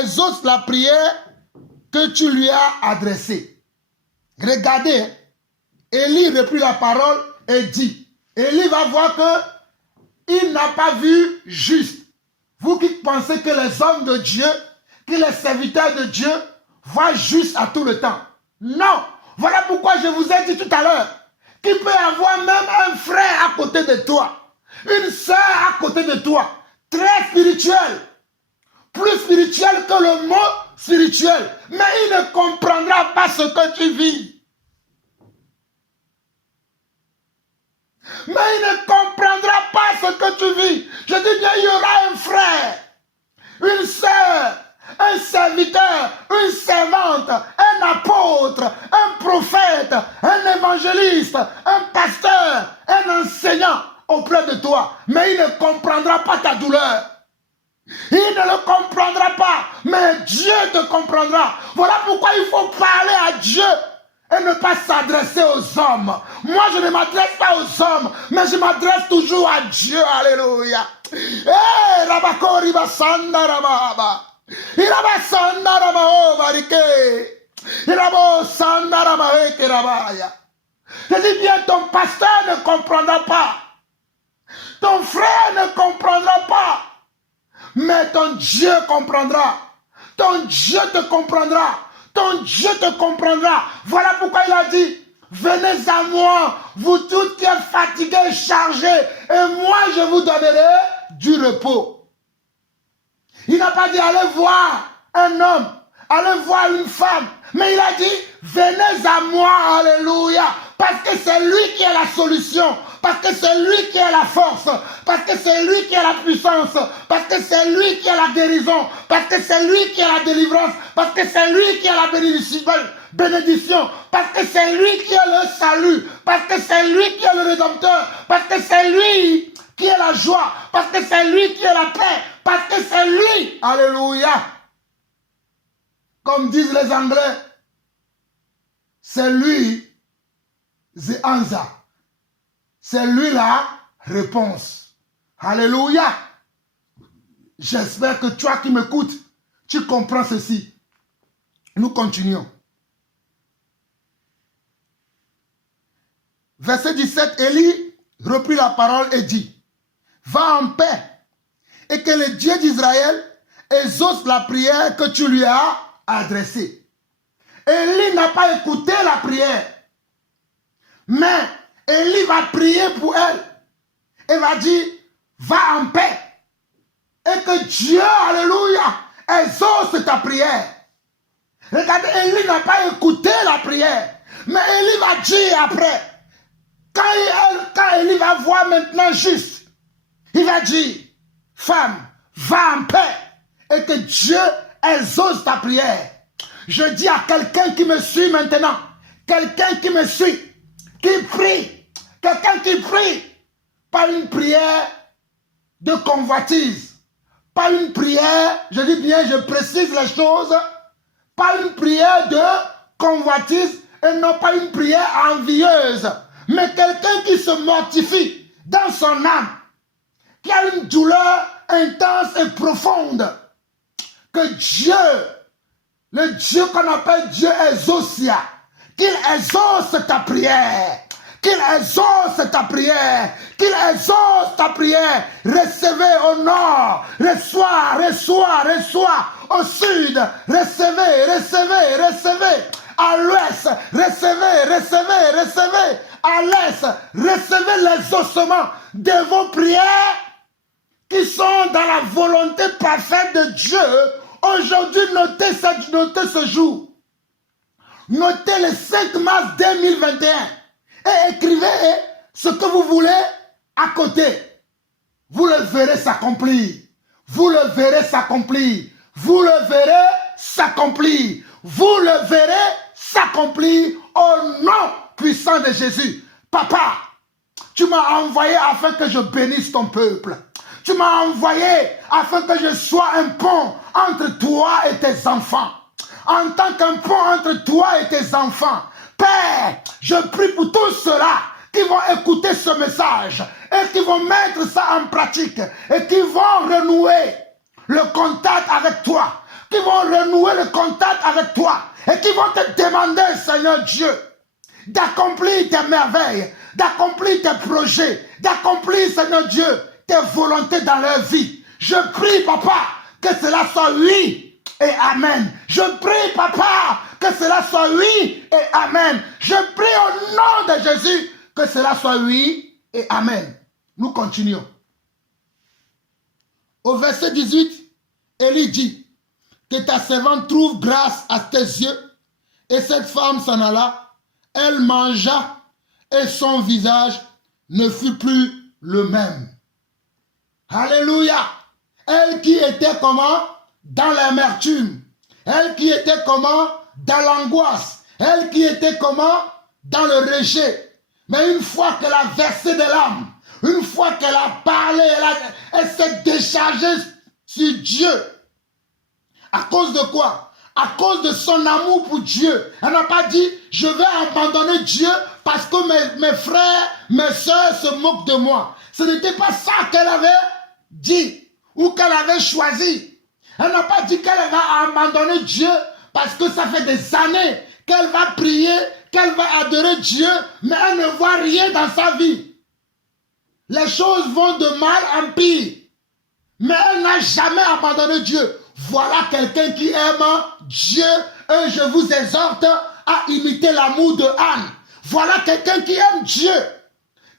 exauce la prière que tu lui as adressée. Regardez, Élie reprit la parole et dit, Élie va voir que il n'a pas vu juste. Vous qui pensez que les hommes de Dieu, que les serviteurs de Dieu voient juste à tout le temps. Non, voilà pourquoi je vous ai dit tout à l'heure qu'il peut y avoir même un frère à côté de toi, une sœur à côté de toi, très spirituel, plus spirituel que le mot spirituel, mais il ne comprendra pas ce que tu vis. Mais il ne comprendra pas ce que tu vis. Je dis bien, il y aura un frère, une sœur, un serviteur, une servante, un apôtre, un prophète, un évangéliste, un pasteur, un enseignant auprès de toi. Mais il ne comprendra pas ta douleur. Il ne le comprendra pas, mais Dieu te comprendra. Voilà pourquoi il faut parler à Dieu et ne pas s'adresser aux hommes. Moi, je ne m'adresse pas aux hommes, mais je m'adresse toujours à Dieu. Alléluia. Rabakori basanda rababa. Iraba sandara mao barike. Irabo sandara mahe kerabaya. Je dis bien, ton pasteur ne comprendra pas. Ton frère ne comprendra pas. Mais ton Dieu comprendra. Ton Dieu te comprendra. Ton Dieu te comprendra. Voilà pourquoi il a dit, venez à moi, vous tous qui êtes fatigués, chargés, et moi je vous donnerai du repos. Il n'a pas dit, allez voir un homme, allez voir une femme, mais il a dit, venez à moi, alléluia, parce que c'est lui qui est la solution, parce que c'est lui qui est la force, parce que c'est lui qui est la puissance, parce que c'est lui qui est la guérison, parce que c'est lui qui est la délivrance, parce que c'est lui qui est la bénédiction, parce que c'est lui qui est le salut, parce que c'est lui qui est le rédempteur, parce que c'est lui qui est la joie, parce que c'est lui qui est la paix, parce que c'est lui, alléluia, comme disent les Anglais, c'est lui, the answer. C'est lui la réponse. Alléluia. J'espère que toi qui m'écoutes, tu comprends ceci. Nous continuons. Verset 17, Élie reprit la parole et dit, va en paix et que le Dieu d'Israël exauce la prière que tu lui as adressée. Élie n'a pas écouté la prière, mais Élie va prier pour elle et va dire, va en paix et que Dieu, alléluia, exauce ta prière. Regardez, Élie n'a pas écouté la prière, mais Élie va dire après, quand Élie va voir maintenant juste, il va dire, femme, va en paix et que Dieu exauce ta prière. Je dis à quelqu'un qui me suit maintenant, quelqu'un qui me suit, qui prie, quelqu'un qui prie, pas une prière de convoitise, pas une prière, je dis bien, je précise les choses, pas une prière de convoitise et non pas une prière envieuse, mais quelqu'un qui se mortifie dans son âme, qui a une douleur intense et profonde, que Dieu, le Dieu qu'on appelle Dieu exaucia, qu'il exauce ta prière, qu'il exauce ta prière, qu'il exauce ta prière. Recevez au nord, reçois au sud, recevez, à l'ouest, recevez, à l'est, recevez l'exaucement de vos prières qui sont dans la volonté parfaite de Dieu. Aujourd'hui, notez ce jour. Notez le 5 mars 2021 et écrivez ce que vous voulez à côté. Vous le verrez s'accomplir. Vous le verrez s'accomplir. Vous le verrez s'accomplir. Vous le verrez s'accomplir au nom puissant de Jésus. Papa, tu m'as envoyé afin que je bénisse ton peuple. Tu m'as envoyé afin que je sois un pont entre toi et tes enfants. En tant qu'un pont entre toi et tes enfants. Père, je prie pour tous ceux-là qui vont écouter ce message et qui vont mettre ça en pratique et qui vont renouer le contact avec toi. Qui vont renouer le contact avec toi et qui vont te demander, Seigneur Dieu, d'accomplir tes merveilles, d'accomplir tes projets, d'accomplir, Seigneur Dieu, tes volontés dans leur vie. Je prie, Papa, que cela soit oui et amen. Je prie, Papa, que cela soit oui et amen. Je prie au nom de Jésus que cela soit oui et amen. Nous continuons. Au verset 18, Élie dit, que ta servante trouve grâce à tes yeux. Et cette femme s'en alla, elle mangea et son visage ne fut plus le même. Alléluia. Elle qui était comment? Dans l'amertume. Elle qui était comment? Dans l'angoisse. Elle qui était comment? Dans le rejet. Mais une fois qu'elle a versé de l'âme, une fois qu'elle a parlé, elle s'est déchargée sur Dieu. À cause de quoi? À cause de son amour pour Dieu. Elle n'a pas dit, je vais abandonner Dieu parce que mes frères, mes soeurs se moquent de moi. Ce n'était pas ça qu'elle avait dit ou qu'elle avait choisi. Elle n'a pas dit qu'elle va abandonner Dieu parce que ça fait des années qu'elle va prier, qu'elle va adorer Dieu, mais elle ne voit rien dans sa vie. Les choses vont de mal en pire. Mais elle n'a jamais abandonné Dieu. Voilà quelqu'un qui aime Dieu et je vous exhorte à imiter l'amour de Anne. Voilà quelqu'un qui aime Dieu.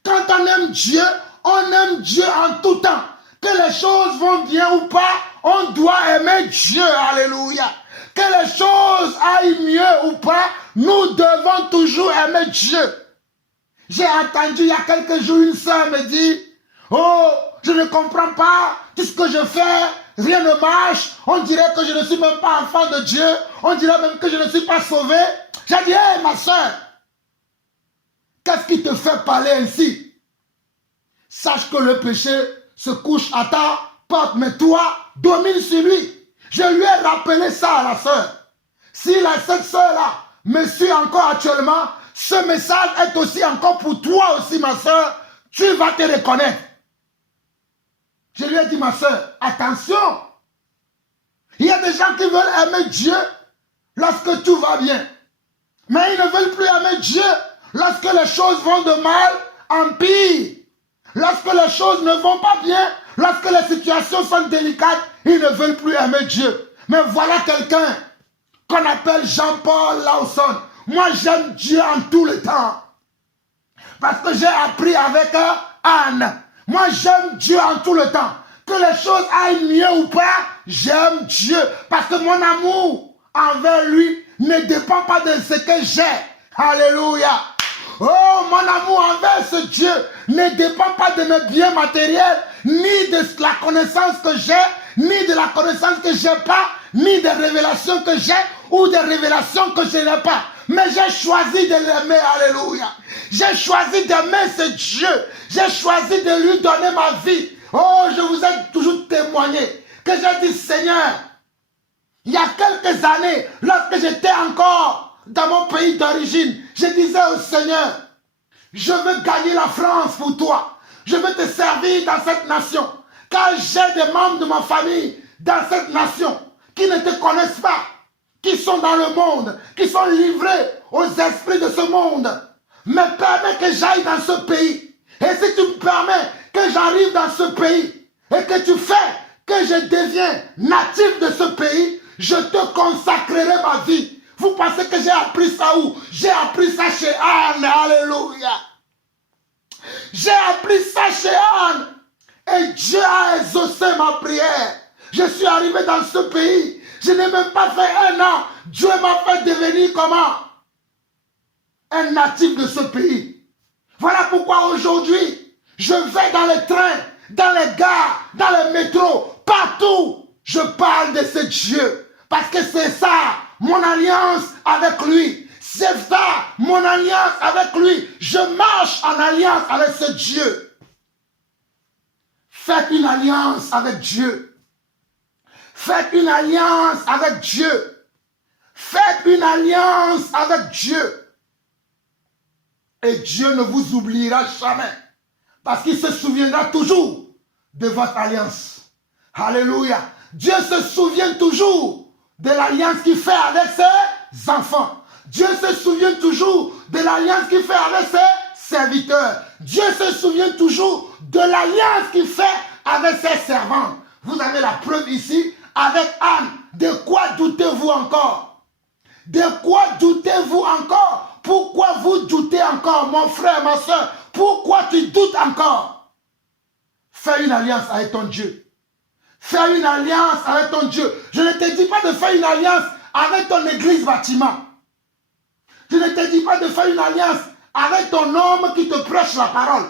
Quand on aime Dieu en tout temps. Que les choses vont bien ou pas, on doit aimer Dieu. Alléluia. Que les choses aillent mieux ou pas, nous devons toujours aimer Dieu. J'ai entendu il y a quelques jours une sœur me dire, oh, je ne comprends pas tout ce que je fais, rien ne marche, on dirait que je ne suis même pas enfant de Dieu, on dirait même que je ne suis pas sauvé. J'ai dit, hé ma sœur, qu'est-ce qui te fait parler ainsi? Sache que le péché se couche à ta porte, mais toi, domine sur lui. Je lui ai rappelé ça à la sœur. Si cette sœur-là me suit encore actuellement, ce message est aussi encore pour toi aussi, ma sœur. Tu vas te reconnaître. Je lui ai dit, ma sœur, attention. Il y a des gens qui veulent aimer Dieu lorsque tout va bien. Mais ils ne veulent plus aimer Dieu lorsque les choses vont de mal en pire. Lorsque les choses ne vont pas bien, lorsque les situations sont délicates, ils ne veulent plus aimer Dieu. Mais voilà quelqu'un qu'on appelle Jean-Paul Lawson. Moi, j'aime Dieu en tout le temps. Parce que j'ai appris avec Anne. Moi, j'aime Dieu en tout le temps. Que les choses aillent mieux ou pas, j'aime Dieu. Parce que mon amour envers lui ne dépend pas de ce que j'ai. Alléluia. Oh, mon amour envers ce Dieu ne dépend pas de mes biens matériels, ni de la connaissance que j'ai, ni de la connaissance que je n'ai pas, ni des révélations que j'ai ou des révélations que je n'ai pas. Mais j'ai choisi de l'aimer, alléluia. J'ai choisi d'aimer ce Dieu. J'ai choisi de lui donner ma vie. Oh, je vous ai toujours témoigné que j'ai dit, Seigneur, il y a quelques années, lorsque j'étais encore dans mon pays d'origine, je disais au Seigneur, je veux gagner la France pour toi. Je veux te servir dans cette nation. Car j'ai des membres de ma famille dans cette nation qui ne te connaissent pas, qui sont dans le monde, qui sont livrés aux esprits de ce monde. Mais permets que j'aille dans ce pays. Et si tu me permets que j'arrive dans ce pays et que tu fais que je deviens natif de ce pays, je te consacrerai ma vie. Vous pensez que j'ai appris ça où? J'ai appris ça chez Anne. Alléluia. J'ai appris ça chez Anne. Et Dieu a exaucé ma prière. Je suis arrivé dans ce pays. Je n'ai même pas fait 1 an. Dieu m'a fait devenir comment? Un natif de ce pays. Voilà pourquoi aujourd'hui, je vais dans les trains, dans les gares, dans les métros, partout. Je parle de ce Dieu. Parce que c'est ça, mon alliance avec lui. C'est ça, mon alliance avec lui. Je marche en alliance avec ce Dieu. Faites une alliance avec Dieu. Faites une alliance avec Dieu. Faites une alliance avec Dieu. Et Dieu ne vous oubliera jamais. Parce qu'il se souviendra toujours de votre alliance. Alléluia. Dieu se souvient toujours de l'alliance qu'il fait avec ses enfants. Dieu se souvient toujours de l'alliance qu'il fait avec ses serviteurs. Dieu se souvient toujours de l'alliance qu'il fait avec ses servantes. Vous avez la preuve ici avec Anne. De quoi doutez-vous encore? De quoi doutez-vous encore? Pourquoi vous doutez encore, mon frère, ma soeur? Pourquoi tu doutes encore? Fais une alliance avec ton Dieu. Fais une alliance avec ton Dieu. Je ne te dis pas de faire une alliance avec ton église bâtiment. Je ne te dis pas de faire une alliance avec ton homme qui te prêche la parole.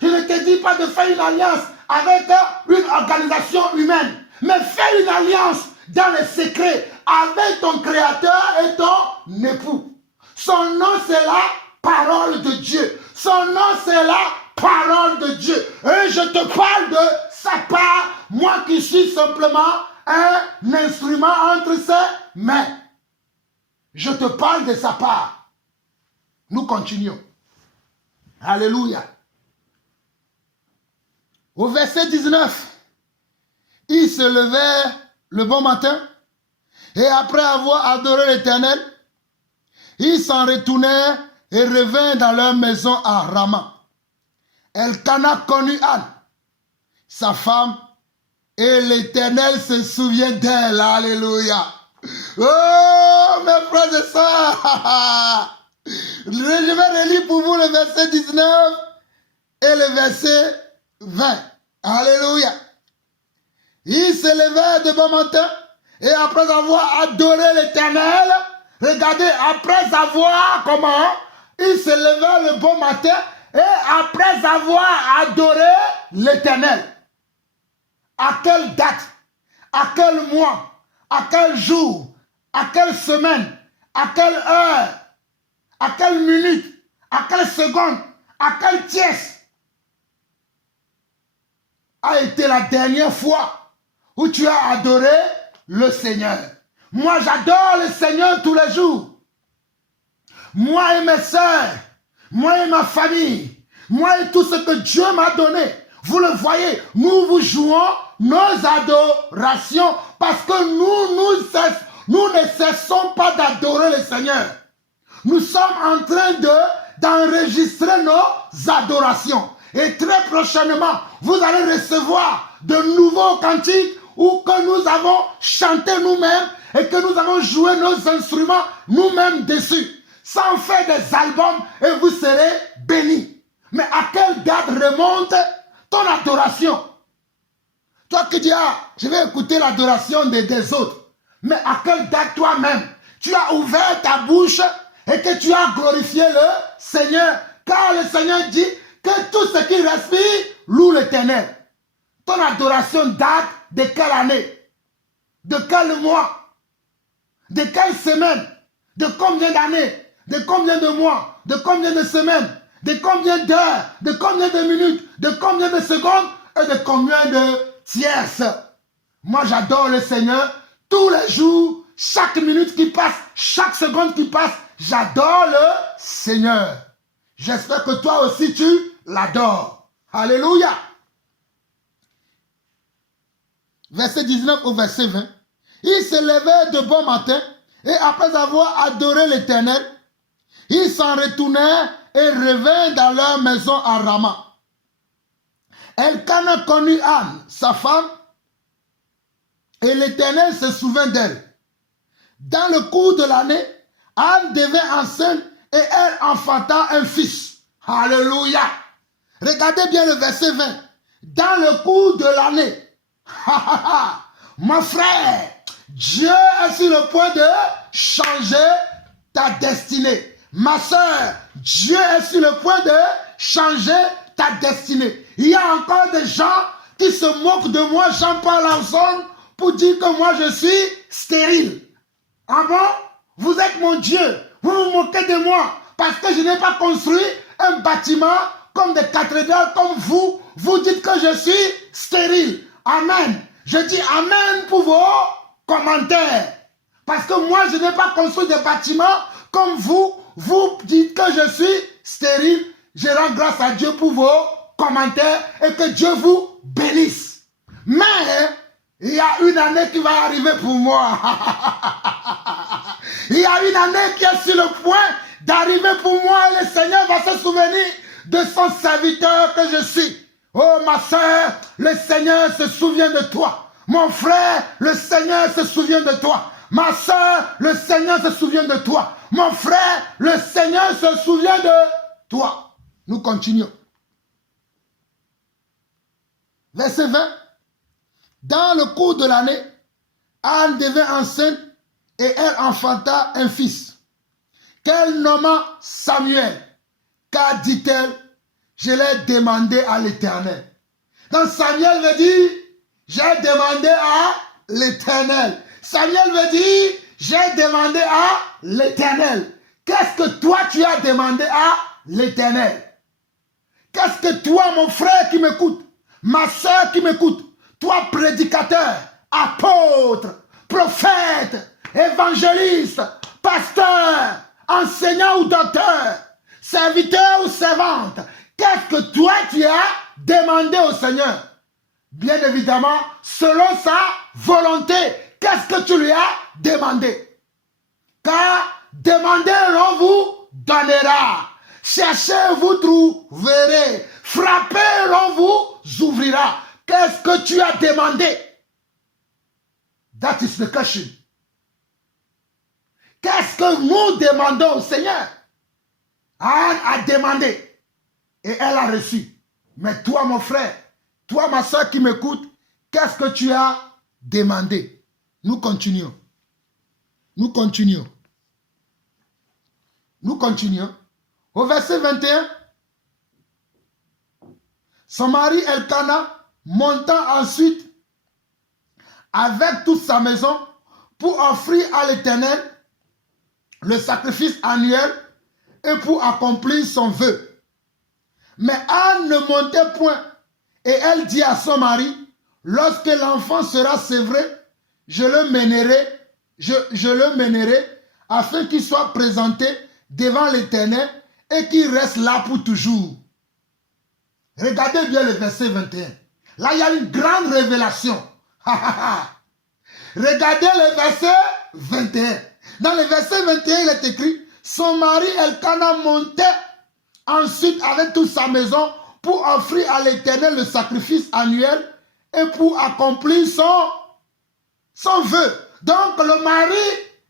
Je ne te dis pas de faire une alliance avec une organisation humaine. Mais fais une alliance dans le secret avec ton créateur et ton époux. Son nom, c'est la parole de Dieu. Son nom, c'est la parole de Dieu. Et je te parle de sa part, moi qui suis simplement un instrument entre ses mains. Je te parle de sa part. Nous continuons. Alléluia. Au verset 19, ils se levèrent le bon matin, et après avoir adoré l'Éternel, ils s'en retournèrent et revinrent dans leur maison à Rama. Elkana connut Anne, sa femme, et l'Éternel se souvient d'elle. Alléluia. Oh, mes frères et sœurs, je vais relire pour vous le verset 19 et le verset 20. Alléluia. Ils se levèrent de bon matin et après avoir adoré l'Éternel, regardez, après avoir comment? Ils se levèrent le bon matin et après avoir adoré l'Éternel. À quelle date? À quel mois? À quel jour? À quelle semaine? À quelle heure? À quelle minute? À quelle seconde? À quelle pièce a été la dernière fois où tu as adoré le Seigneur? Moi, j'adore le Seigneur tous les jours. Moi et mes sœurs, moi et ma famille, moi et tout ce que Dieu m'a donné. Vous le voyez, nous vous jouons nos adorations parce que nous ne cessons pas d'adorer le Seigneur. Nous sommes en train d'enregistrer nos adorations. Et très prochainement, vous allez recevoir de nouveaux cantiques où que nous avons chanté nous-mêmes et que nous avons joué nos instruments nous-mêmes dessus. Sans faire des albums et vous serez bénis. Mais à quelle date remonte ton adoration? Toi qui dis, je vais écouter l'adoration des autres. Mais à quelle date toi-même tu as ouvert ta bouche et que tu as glorifié le Seigneur? Car le Seigneur dit que tout ce qui respire loue l'Éternel. Ton adoration date de quelle année? De quel mois? De quelle semaine? De combien d'années? De combien de mois? De combien de semaines? De combien d'heures? De combien de minutes? De combien de secondes? Et de combien de tierces? Moi, j'adore le Seigneur tous les jours, chaque minute qui passe, chaque seconde qui passe, j'adore le Seigneur. J'espère que toi aussi tu l'adores. Alléluia. Verset 19 au verset 20. Ils se levèrent de bon matin et après avoir adoré l'Éternel, ils s'en retournèrent et revinrent dans leur maison à Rama. Elkana connut Anne, sa femme, et l'Éternel se souvint d'elle. Dans le cours de l'année, Anne devint enceinte et elle enfanta un fils. Alléluia. Regardez bien le verset 20. Dans le cours de l'année, mon frère, Dieu est sur le point de changer ta destinée. Ma soeur, Dieu est sur le point de changer ta destinée. Il y a encore des gens qui se moquent de moi, Jean-Paul Lanson, pour dire que moi je suis stérile. Ah bon? Vous êtes mon Dieu. Vous vous moquez de moi parce que je n'ai pas construit un bâtiment comme des cathédrales comme vous. Vous dites que je suis stérile. Amen. Je dis amen pour vos commentaires. Parce que moi je n'ai pas construit des bâtiments comme vous. Vous dites que je suis stérile. Je rends grâce à Dieu pour vos commentaires et que Dieu vous bénisse. Mais il y a une année qui va arriver pour moi. Il y a une année qui est sur le point d'arriver pour moi et le Seigneur va se souvenir de son serviteur que je suis. Oh ma soeur, le Seigneur se souvient de toi. Mon frère, le Seigneur se souvient de toi. Ma soeur, le Seigneur se souvient de toi. Mon frère, le Seigneur se souvient de toi. Nous continuons. Verset 20. Dans le cours de l'année, Anne devint enceinte et elle enfanta un fils, qu'elle nomma Samuel. Car, dit-elle, je l'ai demandé à l'Éternel. Donc Samuel veut dire, j'ai demandé à l'Éternel. Samuel veut dire, j'ai demandé à l'Éternel. Qu'est-ce que toi tu as demandé à l'Éternel? Qu'est-ce que toi, mon frère qui m'écoute, ma soeur qui m'écoute, toi prédicateur, apôtre, prophète, évangéliste, pasteur, enseignant ou docteur, serviteur ou servante, qu'est-ce que toi tu as demandé au Seigneur? bien évidemment, selon sa volonté. Qu'est-ce que tu lui as demandé? Car demandez, l'on vous donnera. Cherchez, vous trouverez. Frappez, l'on vous ouvrira. Qu'est-ce que tu as demandé? That is the question. Qu'est-ce que nous demandons au Seigneur? Anne a demandé et elle a reçu. Mais toi, mon frère, toi, ma soeur qui m'écoute, qu'est-ce que tu as demandé? Nous continuons. Nous continuons. Nous continuons. Au verset 21, son mari Elkana montant ensuite avec toute sa maison pour offrir à l'Éternel le sacrifice annuel et pour accomplir son vœu. Mais Anne ne montait point et elle dit à son mari, lorsque l'enfant sera sévré, je le mènerai afin qu'il soit présenté devant l'Éternel et qu'il reste là pour toujours. Regardez bien le verset 21. Là, il y a une grande révélation. Regardez le verset 21. Dans le verset 21, il est écrit, son mari Elkana montait ensuite avec toute sa maison pour offrir à l'Éternel le sacrifice annuel et pour accomplir son vœu. Donc le mari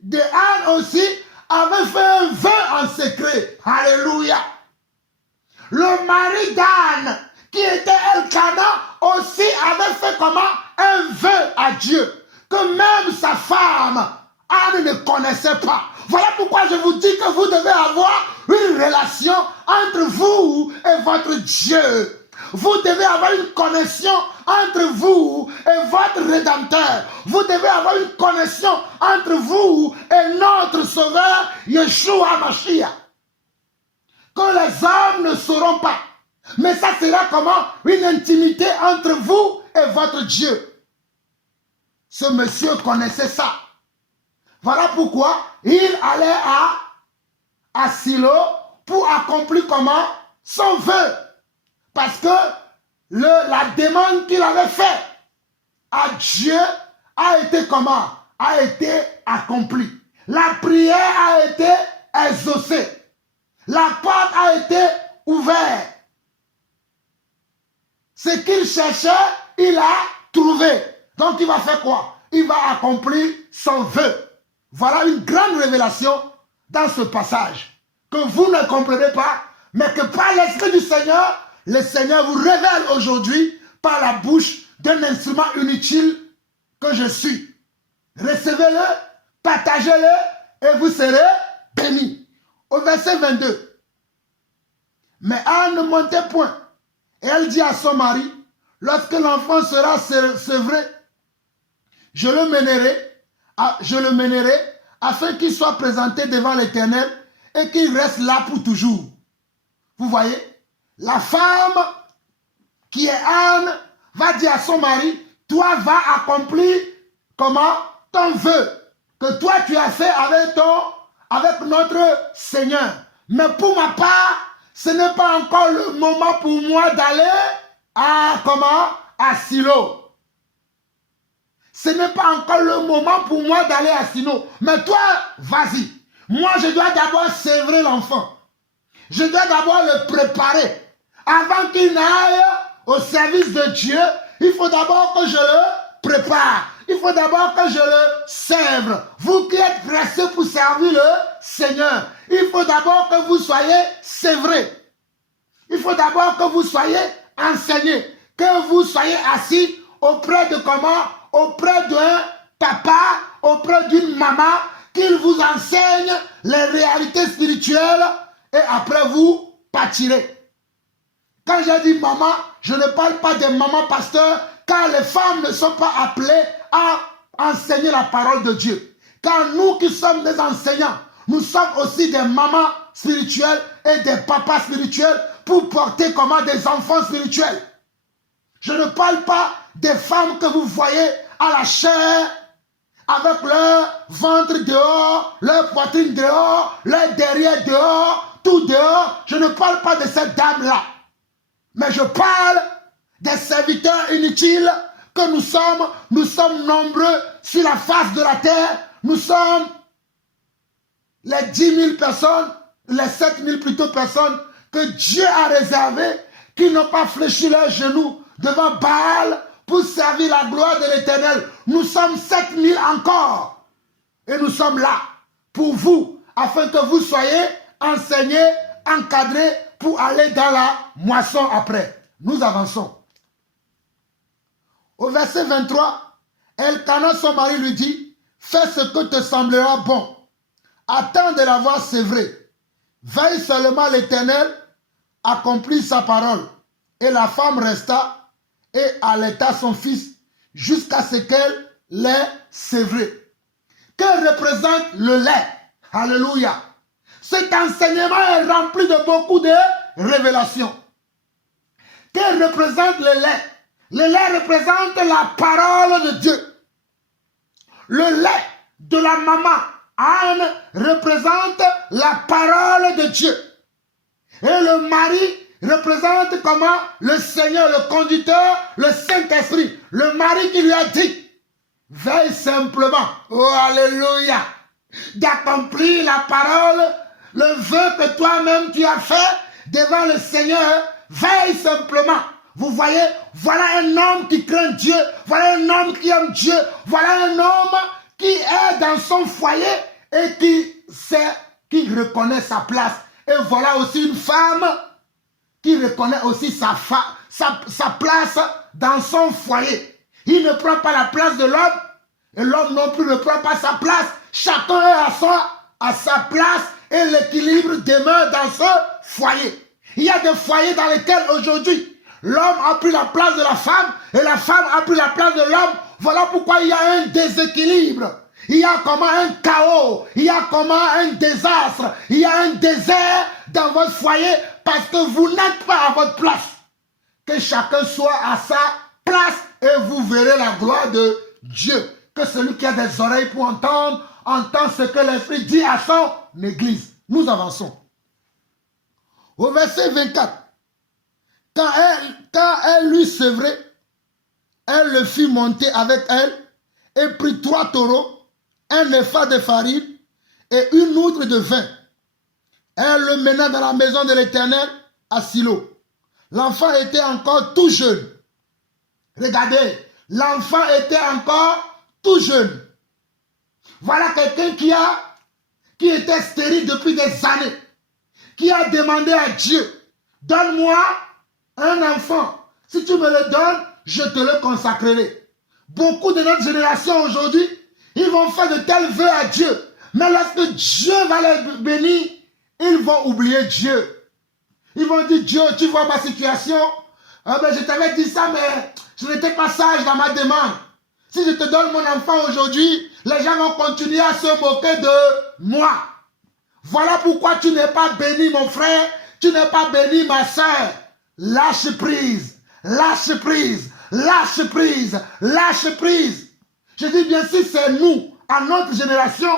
de Anne aussi avait fait un vœu en secret. Alléluia. Le mari d'Anne, qui était Elkana, aussi avait fait comment? Un vœu à Dieu, que même sa femme, Anne ne connaissait pas. Voilà pourquoi je vous dis que vous devez avoir une relation entre vous et votre Dieu. Vous devez avoir une connexion entre vous et votre Rédempteur. Vous devez avoir une connexion entre vous et notre Sauveur, Yeshua Mashiach. Que les hommes ne sauront pas. Mais ça sera comment? Une intimité entre vous et votre Dieu. Ce monsieur connaissait ça. Voilà pourquoi il allait à Silo pour accomplir comment? Son vœu. Parce que la demande qu'il avait faite à Dieu a été comment? A été accomplie. La prière a été exaucée. La porte a été ouverte. Ce qu'il cherchait, il a trouvé. Donc il va faire quoi? Il va accomplir son vœu. Voilà une grande révélation dans ce passage que vous ne comprenez pas, mais que par l'Esprit du Seigneur, le Seigneur vous révèle aujourd'hui par la bouche d'un instrument inutile que je suis. Recevez-le, partagez-le et vous serez bénis. Au verset 22. Mais Anne ne montait point. Et elle dit à son mari, lorsque l'enfant sera sevré, je le mènerai afin qu'il soit présenté devant l'Éternel et qu'il reste là pour toujours. Vous voyez, la femme qui est Anne va dire à son mari, toi va accomplir comment? Ton vœu que toi tu as fait avec notre Seigneur. Mais pour ma part, ce n'est pas encore le moment pour moi d'aller à Silo. Ce n'est pas encore le moment pour moi d'aller à Silo. Mais toi, vas-y. Moi, je dois d'abord sévrer l'enfant. Je dois d'abord le préparer. Avant qu'il n'aille au service de Dieu, il faut d'abord que je le prépare. Il faut d'abord que je le sèvre. Vous qui êtes pressés pour servir le Seigneur, il faut d'abord que vous soyez sévrés. Il faut d'abord que vous soyez enseignés. Que vous soyez assis auprès de comment? Auprès d'un papa, auprès d'une maman, qu'il vous enseigne les réalités spirituelles et après vous pâtirez. Quand je dis maman, je ne parle pas des mamans pasteurs, car les femmes ne sont pas appelées à enseigner la parole de Dieu. Car nous qui sommes des enseignants, nous sommes aussi des mamans spirituelles et des papas spirituels pour porter comment? Des enfants spirituels. Je ne parle pas des femmes que vous voyez à la chair, avec leur ventre dehors, leur poitrine dehors, leur derrière dehors, tout dehors. Je ne parle pas de cette dame-là. Mais je parle des serviteurs inutiles que nous sommes nombreux sur la face de la terre, nous sommes les 10 000 personnes, les 7 000 plutôt personnes que Dieu a réservées, qui n'ont pas fléchi leurs genoux devant Baal pour servir la gloire de l'Éternel. Nous sommes 7 000 encore. Et nous sommes là pour vous, afin que vous soyez enseignés, encadrés pour aller dans la moisson après. Nous avançons. Au verset 23, Elkana, son mari, lui dit, fais ce que te semblera bon. Attends de l'avoir sévré. Veille seulement l'Éternel accomplit sa parole. Et la femme resta et allaita son fils jusqu'à ce qu'elle l'ait sévré. Que représente le lait? Alléluia. Cet enseignement est rempli de beaucoup de révélations. Que représente le lait? Le lait représente la parole de Dieu. Le lait de la maman Anne représente la parole de Dieu. Et le mari représente comment? Le Seigneur, le conducteur, le Saint-Esprit. Le mari qui lui a dit, veille simplement, oh alléluia, d'accomplir la parole, le vœu que toi-même tu as fait devant le Seigneur, veille simplement. Vous voyez, voilà un homme qui craint Dieu, voilà un homme qui aime Dieu, voilà un homme qui est dans son foyer et qui reconnaît sa place. Et voilà aussi une femme qui reconnaît aussi sa place dans son foyer. Il ne prend pas la place de l'homme et l'homme non plus ne prend pas sa place. Chacun est à sa place et l'équilibre demeure dans ce foyer. Il y a des foyers dans lesquels aujourd'hui l'homme a pris la place de la femme et la femme a pris la place de l'homme. Voilà pourquoi il y a un déséquilibre. Il y a comment un chaos, il y a comment un désastre, il y a un désert dans votre foyer parce que vous n'êtes pas à votre place. Que chacun soit à sa place et vous verrez la gloire de Dieu. Que celui qui a des oreilles pour entendre, entend ce que l'Esprit dit à son Église. Nous avançons. Au verset 24. Quand elle lui sevrait, elle le fit monter avec elle et prit 3 taureaux, un épha de farine et une outre de vin. Elle le mena dans la maison de l'Éternel à Silo. L'enfant était encore tout jeune. Regardez, l'enfant était encore tout jeune. Voilà quelqu'un qui était stérile depuis des années, qui a demandé à Dieu, donne-moi un enfant. Si tu me le donnes, je te le consacrerai. Beaucoup de notre génération aujourd'hui, ils vont faire de tels vœux à Dieu. Mais lorsque Dieu va les bénir, ils vont oublier Dieu. Ils vont dire, Dieu, tu vois ma situation. Ah ben, je t'avais dit ça, mais je n'étais pas sage dans ma demande. Si je te donne mon enfant aujourd'hui, les gens vont continuer à se moquer de moi. Voilà pourquoi tu n'es pas béni, mon frère. Tu n'es pas béni, ma soeur. Lâche prise. Lâche prise. Lâche prise. Lâche prise. Je dis bien, si c'est nous, à notre génération,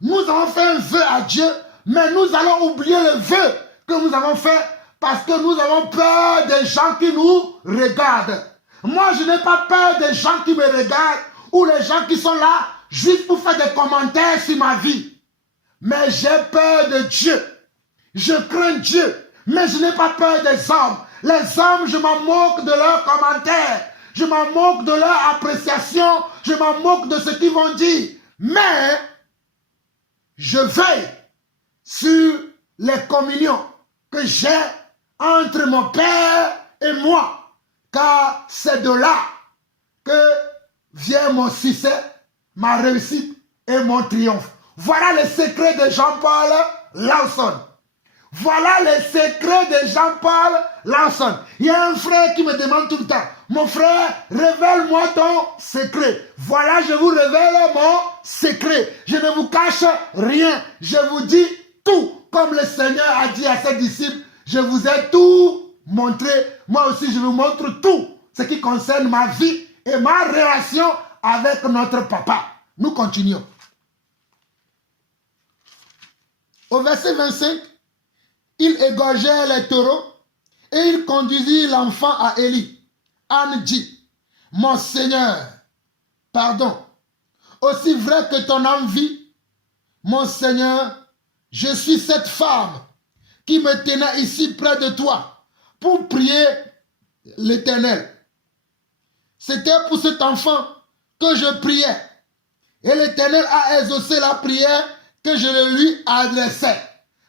nous avons fait un vœu à Dieu, mais nous allons oublier le vœu que nous avons fait parce que nous avons peur des gens qui nous regardent. Moi, je n'ai pas peur des gens qui me regardent ou les gens qui sont là juste pour faire des commentaires sur ma vie. Mais j'ai peur de Dieu. Je crains Dieu, mais je n'ai pas peur des hommes. Les hommes, je m'en moque de leurs commentaires. Je m'en moque de leur appréciation. Je m'en moque de ce qu'ils vont dire. Mais je veille sur les communions que j'ai entre mon Père et moi. Car c'est de là que vient mon succès, ma réussite et mon triomphe. Voilà le secret de Jean-Paul Lawson. Voilà le secret de Jean-Paul Lawson. Il y a un frère qui me demande tout le temps, mon frère, révèle-moi ton secret. Voilà, je vous révèle mon secret. Je ne vous cache rien. Je vous dis tout. Comme le Seigneur a dit à ses disciples, je vous ai tout montré. Moi aussi, je vous montre tout. Ce qui concerne ma vie et ma relation avec notre papa. Nous continuons. Au verset 25, il égorgeait les taureaux et il conduisit l'enfant à Élie. Anne dit, mon Seigneur, pardon, aussi vrai que ton âme vit, mon Seigneur, je suis cette femme qui me tenait ici près de toi pour prier l'Éternel. C'était pour cet enfant que je priais. Et l'Éternel a exaucé la prière que je le lui adressais.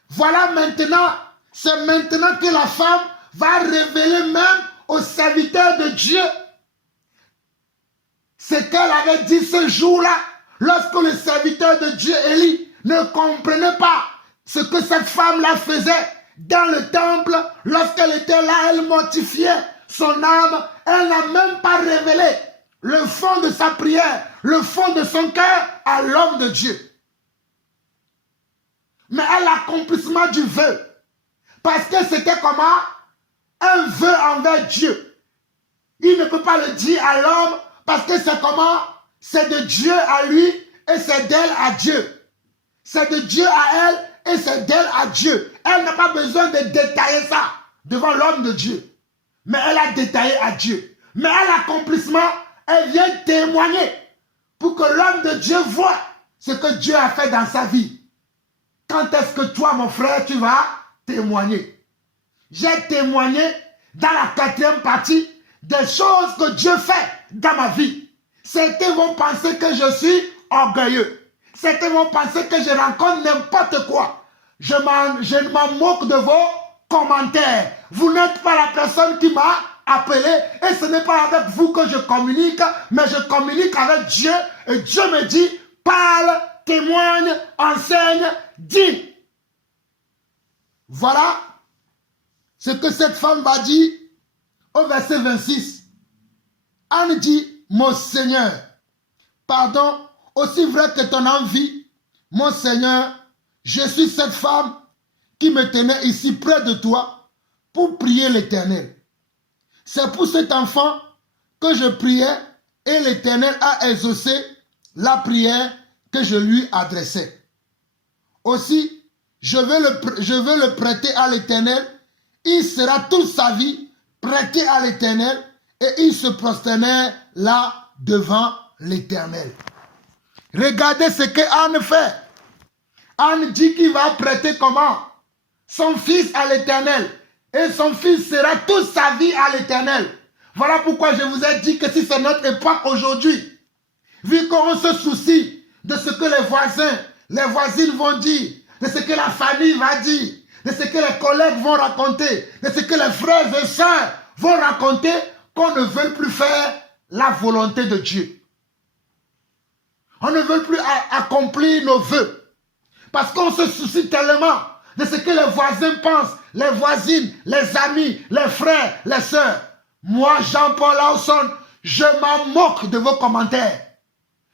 Voilà maintenant, c'est maintenant que la femme va révéler même aux serviteurs de Dieu ce qu'elle avait dit ce jour-là, lorsque le serviteur de Dieu, Élie, ne comprenait pas ce que cette femme-là faisait dans le temple. Lorsqu'elle était là, elle mortifiait son âme. Elle n'a même pas révélé le fond de sa prière, le fond de son cœur à l'homme de Dieu. Mais à l'accomplissement du vœu, parce que c'était comment? Un vœu envers Dieu. Il ne peut pas le dire à l'homme parce que c'est comment? C'est de Dieu à lui et c'est d'elle à Dieu. C'est de Dieu à elle et c'est d'elle à Dieu. Elle n'a pas besoin de détailler ça devant l'homme de Dieu. Mais elle a détaillé à Dieu. Mais à l'accomplissement, elle vient témoigner pour que l'homme de Dieu voie ce que Dieu a fait dans sa vie. Quand est-ce que toi, mon frère, tu vas témoigner? J'ai témoigné dans la 4e partie des choses que Dieu fait dans ma vie. Certains vont penser que je suis orgueilleux. Certains vont penser que je rencontre n'importe quoi. Je ne m'en moque de vos commentaires. Vous n'êtes pas la personne qui m'a appelé et ce n'est pas avec vous que je communique, mais je communique avec Dieu et Dieu me dit, parle, témoigne, enseigne, dis. Voilà ce que cette femme va dire au verset 26. Anne dit, mon Seigneur, pardon, aussi vrai que ton âme vit, mon Seigneur, je suis cette femme qui me tenait ici près de toi pour prier l'Éternel. C'est pour cet enfant que je priais et l'Éternel a exaucé la prière que je lui adressais. Aussi, je veux le prêter à l'Éternel. Il sera toute sa vie prêté à l'Éternel et il se prosternait là devant l'Éternel. Regardez ce que Anne fait. Anne dit qu'il va prêter comment? Son fils à l'Éternel. Et son fils sera toute sa vie à l'Éternel. Voilà pourquoi je vous ai dit que si c'est notre époque aujourd'hui, vu qu'on se soucie de ce que les voisins, les voisines vont dire, de ce que la famille va dire, de ce que les collègues vont raconter, de ce que les frères et sœurs vont raconter, qu'on ne veut plus faire la volonté de Dieu. On ne veut plus accomplir nos vœux. Parce qu'on se soucie tellement de ce que les voisins pensent, les voisines, les amis, les frères, les sœurs. Moi, Jean-Paul Lawson, je m'en moque de vos commentaires.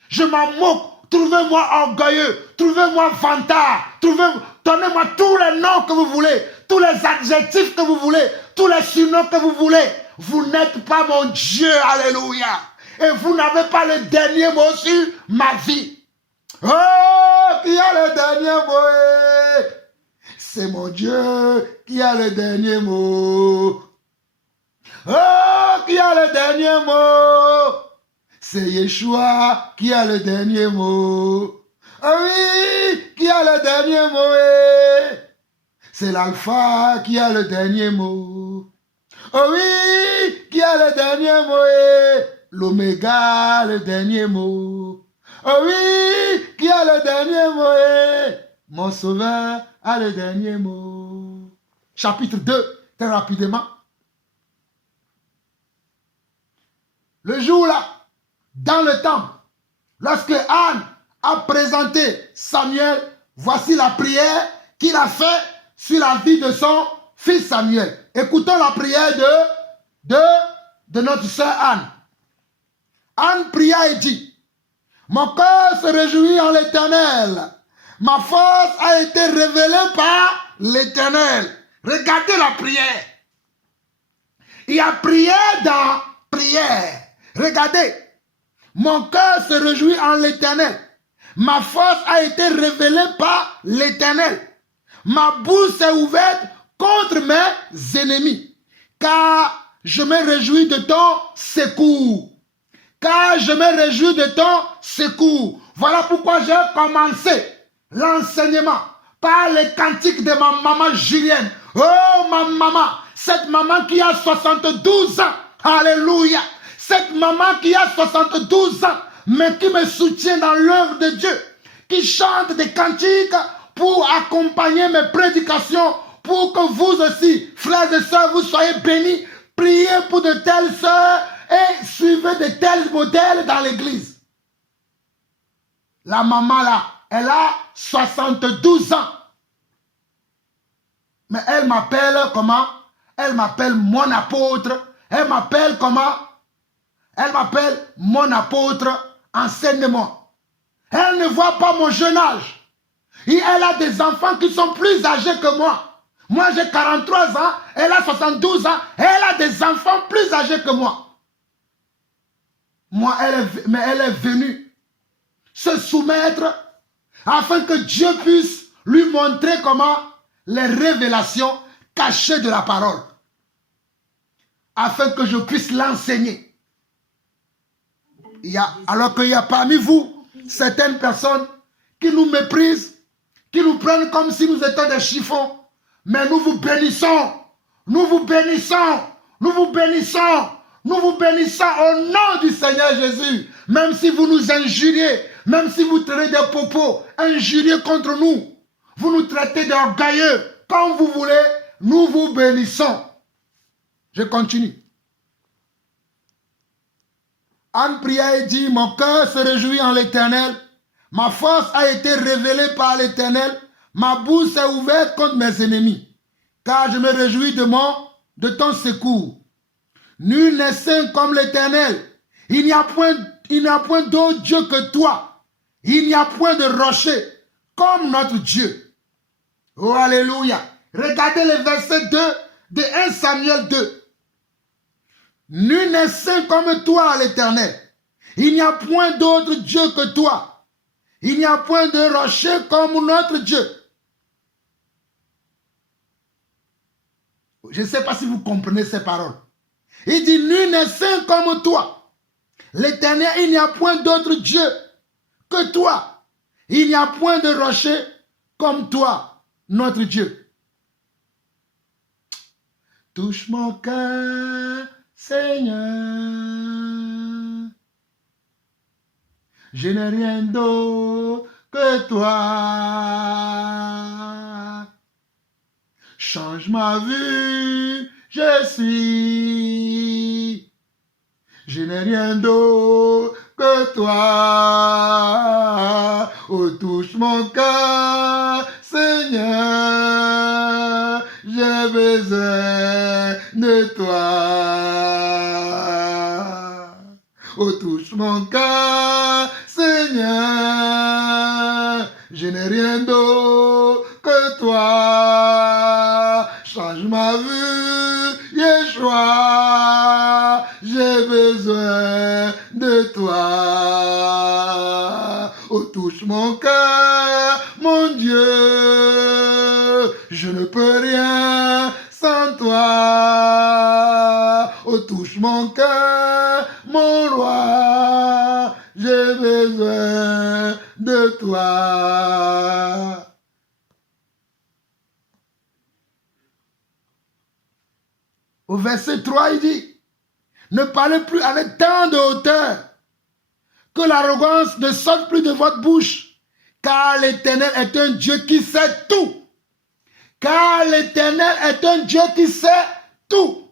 Je m'en moque. Trouvez-moi orgueilleux, trouvez-moi vantard, donnez-moi tous les noms que vous voulez, tous les adjectifs que vous voulez, tous les surnoms que vous voulez. Vous n'êtes pas mon Dieu, alléluia. Et vous n'avez pas le dernier mot sur ma vie. Oh, qui a le dernier mot? C'est mon Dieu qui a le dernier mot. Oh, qui a le dernier mot? C'est Yeshua qui a le dernier mot. Ah oui, qui a le dernier mot? C'est l'alpha qui a le dernier mot. Oh oui, qui a le dernier mot? L'oméga, le dernier mot. Oh oui, qui a le dernier mot? Mon sauveur a le dernier mot. Chapitre 2, très rapidement. Le jour-là, dans le temple, lorsque Anne a présenté Samuel, voici la prière qu'il a faite sur la vie de son fils Samuel. Écoutons la prière de notre sœur Anne. Anne pria et dit, mon cœur se réjouit en l'Éternel. Ma force a été révélée par l'Éternel. Regardez la prière. Il y a prière dans prière. Regardez. Mon cœur se réjouit en l'Éternel. Ma force a été révélée par l'Éternel. Ma bouche s'est ouverte contre mes ennemis. Car je me réjouis de ton secours. Car je me réjouis de ton secours. Voilà pourquoi j'ai commencé l'enseignement par les cantiques de ma maman Julienne. Oh, ma maman, cette maman qui a 72 ans. Alléluia. Cette maman qui a 72 ans, mais qui me soutient dans l'œuvre de Dieu, qui chante des cantiques pour accompagner mes prédications, pour que vous aussi, frères et sœurs, vous soyez bénis. Priez pour de telles sœurs et suivez de tels modèles dans l'église. La maman là, elle a 72 ans. Mais elle m'appelle comment? Elle m'appelle mon apôtre. Elle m'appelle comment? Elle m'appelle mon apôtre, enseigne-moi. Elle ne voit pas mon jeune âge. Et elle a des enfants qui sont plus âgés que moi. Moi, j'ai 43 ans, elle a 72 ans, elle a des enfants plus âgés que moi. Mais elle est venue se soumettre afin que Dieu puisse lui montrer comment les révélations cachées de la parole. Afin que je puisse l'enseigner. Alors qu'il y a parmi vous certaines personnes qui nous méprisent, qui nous prennent comme si nous étions des chiffons. Mais nous vous bénissons, nous vous bénissons, nous vous bénissons, nous vous bénissons au nom du Seigneur Jésus. Même si vous nous injuriez, même si vous traitez des propos injurieux contre nous, vous nous traitez d'orgueilleux, comme vous voulez, nous vous bénissons. Je continue. Anne pria et dit, mon cœur se réjouit en l'Éternel, ma force a été révélée par l'Éternel, ma bouche s'est ouverte contre mes ennemis, car je me réjouis de ton secours. Nul n'est saint comme l'Éternel. Il n'y a point d'autre Dieu que toi. Il n'y a point de rocher comme notre Dieu. Oh, alléluia. Regardez le verset 2 de 1 Samuel 2. Nul n'est saint comme toi, l'Éternel. Il n'y a point d'autre Dieu que toi. Il n'y a point de rocher comme notre Dieu. Je ne sais pas si vous comprenez ces paroles. Il dit, nul n'est saint comme toi. L'Éternel, il n'y a point d'autre Dieu que toi. Il n'y a point de rocher comme toi, notre Dieu. Touche mon cœur, Seigneur. Je n'ai rien d'autre que toi. Change ma vue, je suis. Je n'ai rien d'autre que toi. Oh, touche mon cœur, Seigneur. J'ai besoin de toi. Oh, touche mon cœur, Seigneur. Je n'ai rien d'autre que toi. Change ma vue, Yeshua. J'ai besoin de toi. Oh, touche mon cœur, mon Dieu. Je ne peux rien sans toi. Oh, touche mon cœur, mon roi. J'ai besoin de toi. Au verset 3, il dit, ne parlez plus avec tant de hauteur, que l'arrogance ne sorte plus de votre bouche, car l'Éternel est un Dieu qui sait tout. Car l'Éternel est un Dieu qui sait tout.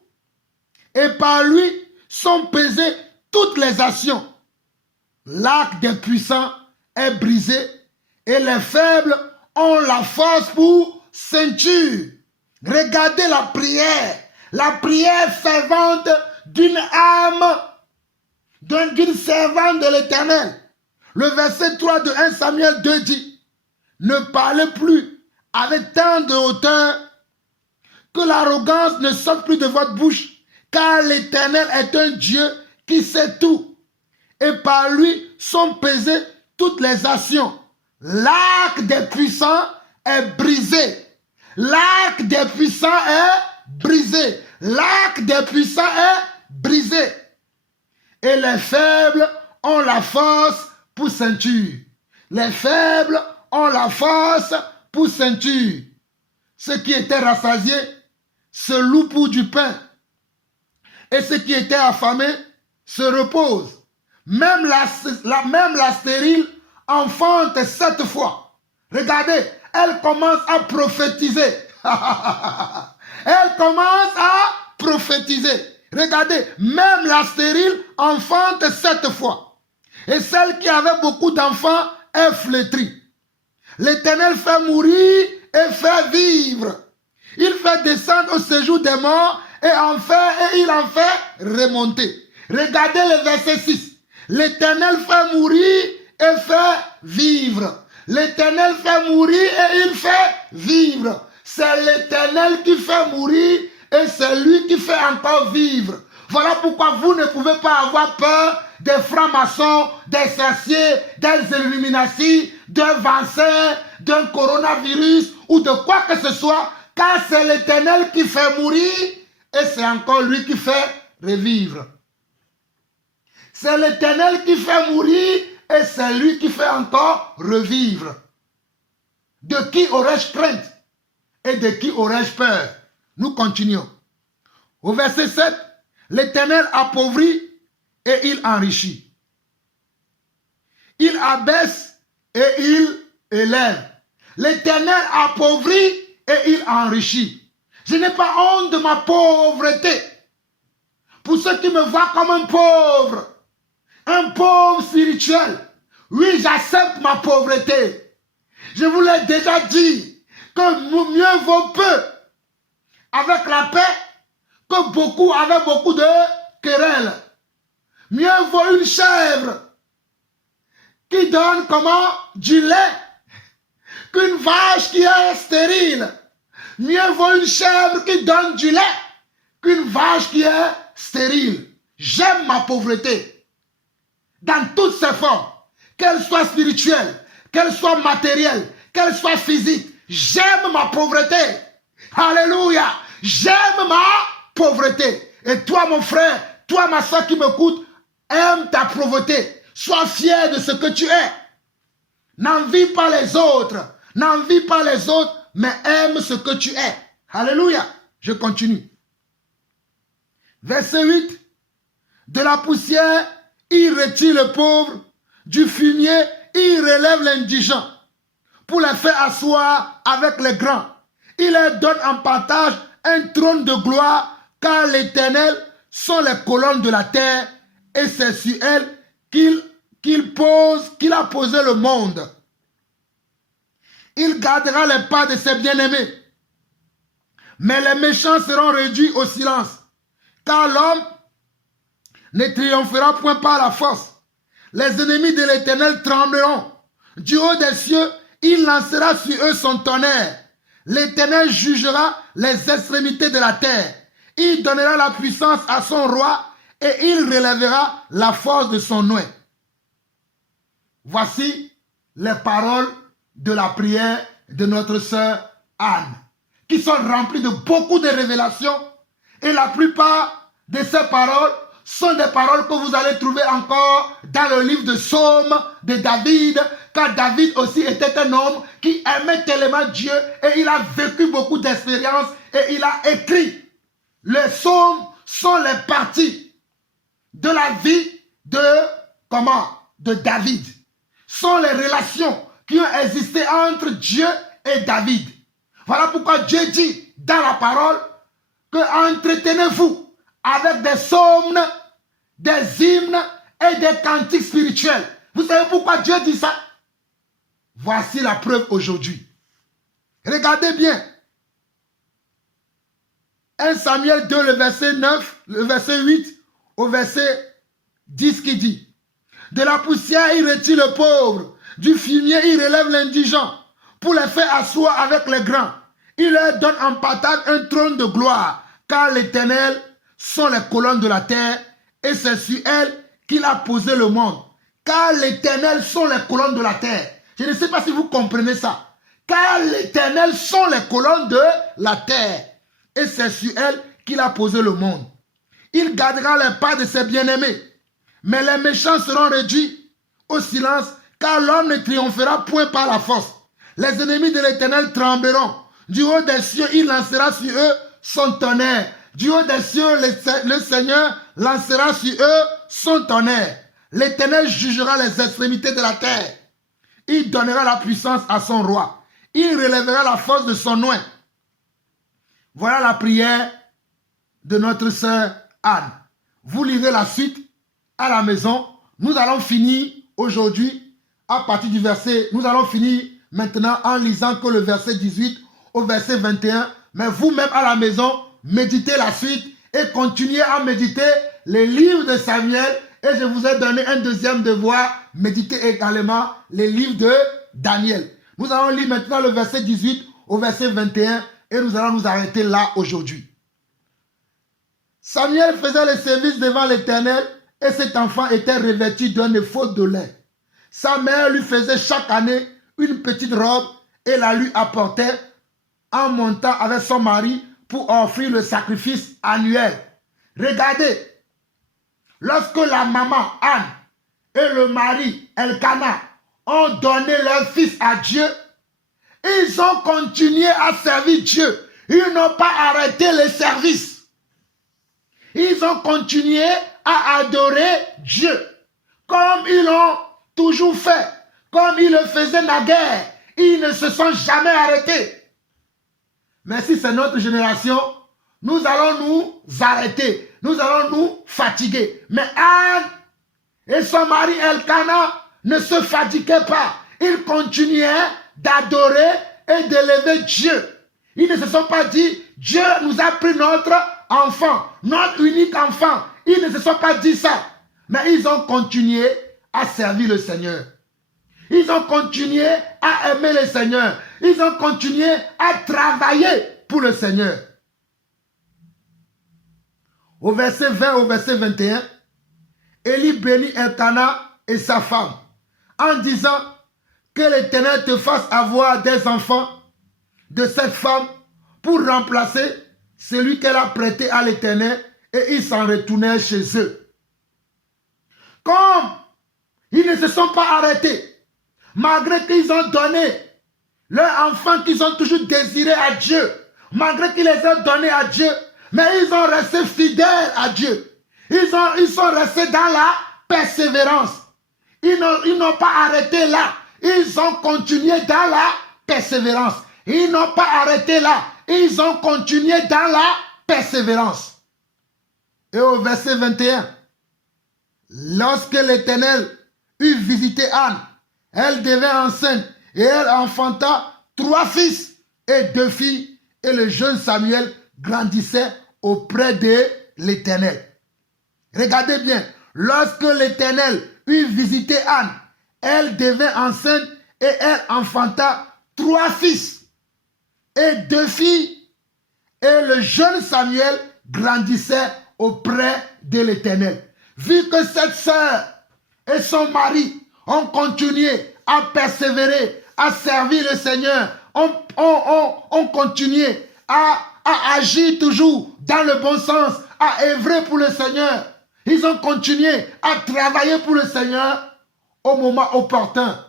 Et par lui sont pesées toutes les actions. L'arc des puissants est brisé et les faibles ont la force pour ceinture. Regardez la prière fervente d'une âme, d'une servante de l'Éternel. Le verset 3 de 1 Samuel 2 dit, ne parlez plus avec tant de hauteur, que l'arrogance ne sorte plus de votre bouche, car l'Éternel est un Dieu qui sait tout, et par lui sont pesées toutes les actions. L'arc des puissants est brisé. L'arc des puissants est brisé. l'arc des puissants est brisé. Et les faibles ont la force pour ceinture. Les faibles ont la force pour ceinture. Ceux qui étaient rassasiés se louent pour du pain. Et ceux qui étaient affamés se reposent. Même la stérile enfante 7 fois. Regardez, elle commence à prophétiser. Elle commence à prophétiser. Regardez, même la stérile enfante 7 fois. Et celle qui avait beaucoup d'enfants est flétrie. L'Éternel fait mourir et fait vivre. Il fait descendre au séjour des morts et il en fait remonter. Regardez le verset 6. L'Éternel fait mourir et fait vivre. L'Éternel fait mourir et il fait vivre. C'est l'Éternel qui fait mourir et c'est lui qui fait encore vivre. Voilà pourquoi vous ne pouvez pas avoir peur des francs-maçons, des sorciers, des illuminatis, d'un vaccin, d'un coronavirus ou de quoi que ce soit, car c'est l'Éternel qui fait mourir et c'est encore lui qui fait revivre. C'est l'Éternel qui fait mourir et c'est lui qui fait encore revivre. De qui aurais-je crainte et de qui aurais-je peur? Nous continuons. Au verset 7, l'Éternel appauvrit et il enrichit. Il abaisse et il élève. L'Éternel appauvrit et il enrichit. Je n'ai pas honte de ma pauvreté. Pour ceux qui me voient comme un pauvre spirituel, oui, j'accepte ma pauvreté. Je vous l'ai déjà dit que mieux vaut peu avec la paix que beaucoup avec beaucoup de querelles. Mieux vaut une chèvre qui donne comment? Du lait qu'une vache qui est stérile. Mieux vaut une chèvre qui donne du lait qu'une vache qui est stérile. J'aime ma pauvreté dans toutes ses formes, qu'elle soit spirituelle, qu'elle soit matérielle, qu'elle soit physique. J'aime ma pauvreté. Alléluia. J'aime ma pauvreté. Et toi, mon frère, toi, ma soeur qui m'écoute, aime ta pauvreté. Sois fier de ce que tu es. N'envie pas les autres. N'envie pas les autres, mais aime ce que tu es. Alléluia. Je continue. Verset 8. De la poussière, il retire le pauvre. Du fumier, il relève l'indigent. Pour les faire asseoir avec les grands. Il leur donne en partage un trône de gloire, car l'Éternel sont les colonnes de la terre, et c'est sur elles qu'il a posé le monde. Il gardera les pas de ses bien-aimés. Mais les méchants seront réduits au silence, car l'homme ne triomphera point par la force. Les ennemis de l'Éternel trembleront. Du haut des cieux, il lancera sur eux son tonnerre. L'Éternel jugera les extrémités de la terre. Il donnera la puissance à son roi et il relèvera la force de son oint. Voici les paroles de la prière de notre sœur Anne, qui sont remplies de beaucoup de révélations, et la plupart de ces paroles sont des paroles que vous allez trouver encore dans le livre de Psaumes de David, car David aussi était un homme qui aimait tellement Dieu et il a vécu beaucoup d'expériences et il a écrit. Les psaumes sont les parties de la vie de David. Sont les relations qui ont existé entre Dieu et David. Voilà pourquoi Dieu dit dans la parole que entretenez-vous avec des psaumes, des hymnes et des cantiques spirituels. Vous savez pourquoi Dieu dit ça? Voici la preuve aujourd'hui. Regardez bien. 1 Samuel 2, le verset 9, le verset 8 au verset 10 qui dit: de la poussière, il retire le pauvre. Du fumier, il relève l'indigent. Pour les faire asseoir avec les grands. Il leur donne en partage un trône de gloire. Car l'Éternel sont les colonnes de la terre. Et c'est sur elles qu'il a posé le monde. Car l'Éternel sont les colonnes de la terre. Je ne sais pas si vous comprenez ça. Car l'Éternel sont les colonnes de la terre. Et c'est sur elles qu'il a posé le monde. Il gardera les pas de ses bien-aimés. Mais les méchants seront réduits au silence, car l'homme ne triomphera point par la force. Les ennemis de l'Éternel trembleront. Du haut des cieux, il lancera sur eux son tonnerre. Du haut des cieux, le Seigneur lancera sur eux son tonnerre. L'Éternel jugera les extrémités de la terre. Il donnera la puissance à son roi. Il relèvera la force de son oint. Voilà la prière de notre sœur Anne. Vous lirez la suite à la maison. Nous allons finir aujourd'hui à partir du verset. Nous allons finir maintenant en lisant que le verset 18 au verset 21. Mais vous-même à la maison, méditez la suite et continuez à méditer les livres de Samuel. Et je vous ai donné un deuxième devoir. Méditez également les livres de Daniel. Nous allons lire maintenant le verset 18 au verset 21 et nous allons nous arrêter là aujourd'hui. Samuel faisait le service devant l'Éternel et cet enfant était revêtu d'un éphod de lin. Sa mère lui faisait chaque année une petite robe et la lui apportait en montant avec son mari pour offrir le sacrifice annuel. Regardez, lorsque la maman Anne et le mari Elkana ont donné leur fils à Dieu, ils ont continué à servir Dieu. Ils n'ont pas arrêté le service. Ils ont continué à adorer Dieu, comme ils l'ont toujours fait, comme ils le faisaient naguère. Ils ne se sont jamais arrêtés. Mais si c'est notre génération, nous allons nous arrêter, nous allons nous fatiguer. Mais Anne et son mari Elkana ne se fatiguaient pas. Ils continuaient d'adorer et d'élever Dieu. Ils ne se sont pas dit, Dieu nous a pris notre enfant, notre unique enfant. Ils ne se sont pas dit ça. Mais ils ont continué à servir le Seigneur. Ils ont continué à aimer le Seigneur. Ils ont continué à travailler pour le Seigneur. Au verset 20, au verset 21, Élie bénit Elkana et sa femme en disant que l'Éternel te fasse avoir des enfants de cette femme pour remplacer celui qu'elle a prêté à l'Éternel, et ils s'en retournèrent chez eux. Comme ils ne se sont pas arrêtés, malgré qu'ils ont donné leurs enfants qu'ils ont toujours désiré à Dieu, malgré qu'ils les ont donnés à Dieu, mais ils ont resté fidèles à Dieu. Ils sont restés dans la persévérance. Ils n'ont pas arrêté là. Ils ont continué dans la persévérance. Ils n'ont pas arrêté là. Ils ont continué dans la persévérance. Et au verset 21, lorsque l'Éternel eut visité Anne, elle devint enceinte et elle enfanta 3 fils et 2 filles. Et le jeune Samuel grandissait auprès de l'Éternel. Regardez bien, lorsque l'Éternel eut visité Anne, elle devint enceinte et elle enfanta 3 fils et 2 filles. Et le jeune Samuel grandissait auprès de l'Éternel. Vu que cette sœur et son mari ont continué à persévérer, à servir le Seigneur, ont continué à agir toujours dans le bon sens, à œuvrer pour le Seigneur. Ils ont continué à travailler pour le Seigneur au moment opportun.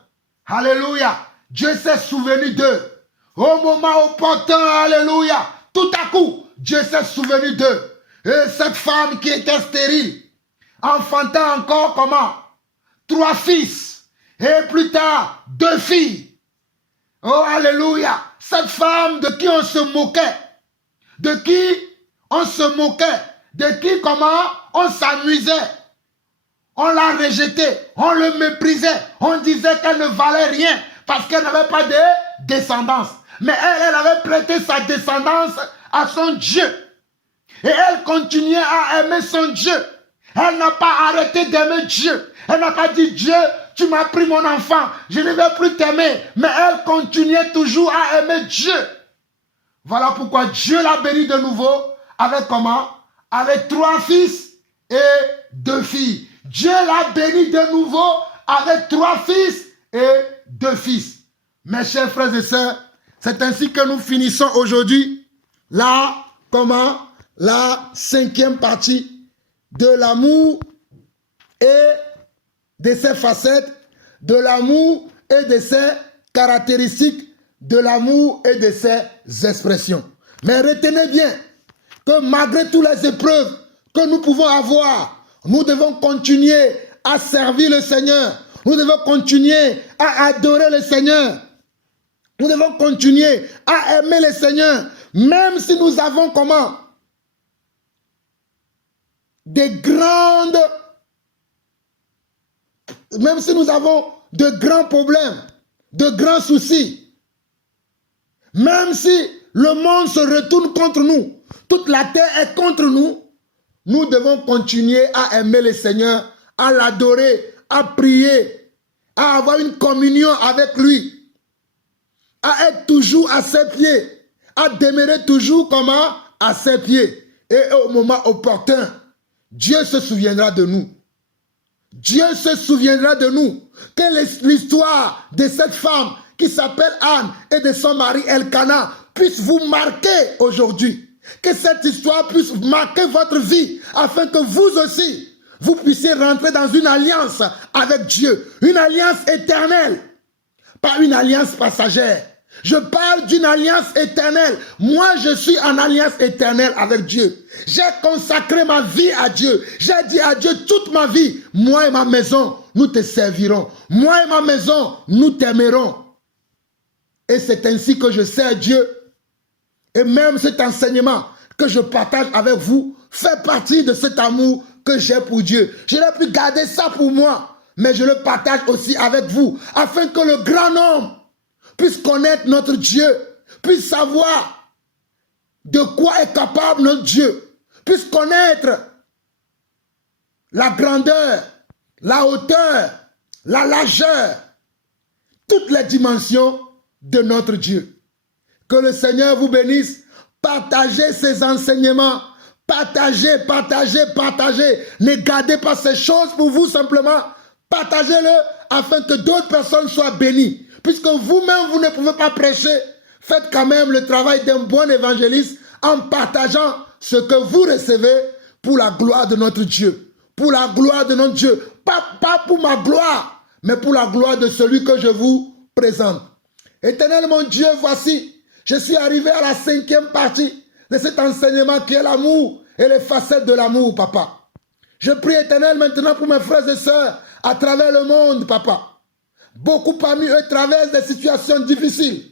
Alléluia. Dieu s'est souvenu d'eux. Au moment opportun, alléluia. Tout à coup, Dieu s'est souvenu d'eux. Et cette femme qui était stérile, enfanta encore comment? 3 fils. Et plus tard, 2 filles. Oh, alléluia. Cette femme de qui on se moquait. De qui on se moquait. De qui comment on s'amusait. On l'a rejetée. On le méprisait. On disait qu'elle ne valait rien. Parce qu'elle n'avait pas de descendance. Mais elle avait prêté sa descendance à son Dieu. Et elle continuait à aimer son Dieu. Elle n'a pas arrêté d'aimer Dieu. Elle n'a pas dit, Dieu, tu m'as pris mon enfant, je ne vais plus t'aimer. Mais elle continuait toujours à aimer Dieu. Voilà pourquoi Dieu l'a béni de nouveau avec comment? Avec 3 fils et 2 filles. Dieu l'a béni de nouveau avec 3 fils et 2 fils. Mes chers frères et sœurs, c'est ainsi que nous finissons aujourd'hui. Là, comment? la 5e partie de l'amour et de ses facettes, de l'amour et de ses caractéristiques, de l'amour et de ses expressions. Mais retenez bien que malgré toutes les épreuves que nous pouvons avoir, nous devons continuer à servir le Seigneur. Nous devons continuer à adorer le Seigneur. Nous devons continuer à aimer le Seigneur, même si nous avons comment? Même si nous avons de grands problèmes, de grands soucis, même si le monde se retourne contre nous, toute la terre est contre nous, nous devons continuer à aimer le Seigneur, à l'adorer, à prier, à avoir une communion avec lui, à être toujours à ses pieds, à demeurer toujours comment? À ses pieds. Et au moment opportun, Dieu se souviendra de nous. Dieu se souviendra de nous. Que l'histoire de cette femme qui s'appelle Anne et de son mari Elkana puisse vous marquer aujourd'hui. Que cette histoire puisse marquer votre vie afin que vous aussi, vous puissiez rentrer dans une alliance avec Dieu. Une alliance éternelle, pas une alliance passagère. Je parle d'une alliance éternelle. Moi, je suis en alliance éternelle avec Dieu. J'ai consacré ma vie à Dieu. J'ai dit à Dieu toute ma vie, moi et ma maison, nous te servirons. Moi et ma maison, nous t'aimerons. Et c'est ainsi que je sers Dieu. Et même cet enseignement que je partage avec vous fait partie de cet amour que j'ai pour Dieu. Je n'ai plus gardé ça pour moi, mais je le partage aussi avec vous, afin que le grand homme puisse connaître notre Dieu, puisse savoir de quoi est capable notre Dieu, puisse connaître la grandeur, la hauteur, la largeur, toutes les dimensions de notre Dieu. Que le Seigneur vous bénisse. Partagez ces enseignements. Partagez, partagez, partagez. Ne gardez pas ces choses pour vous simplement. Partagez-le afin que d'autres personnes soient bénies. Puisque vous-même, vous ne pouvez pas prêcher, faites quand même le travail d'un bon évangéliste en partageant ce que vous recevez pour la gloire de notre Dieu. Pour la gloire de notre Dieu. Pas pour ma gloire, mais pour la gloire de celui que je vous présente. Éternel mon Dieu, voici, je suis arrivé à la 5e partie de cet enseignement qui est l'amour et les facettes de l'amour, papa. Je prie, Éternel, maintenant pour mes frères et sœurs à travers le monde, papa. Beaucoup parmi eux traversent des situations difficiles.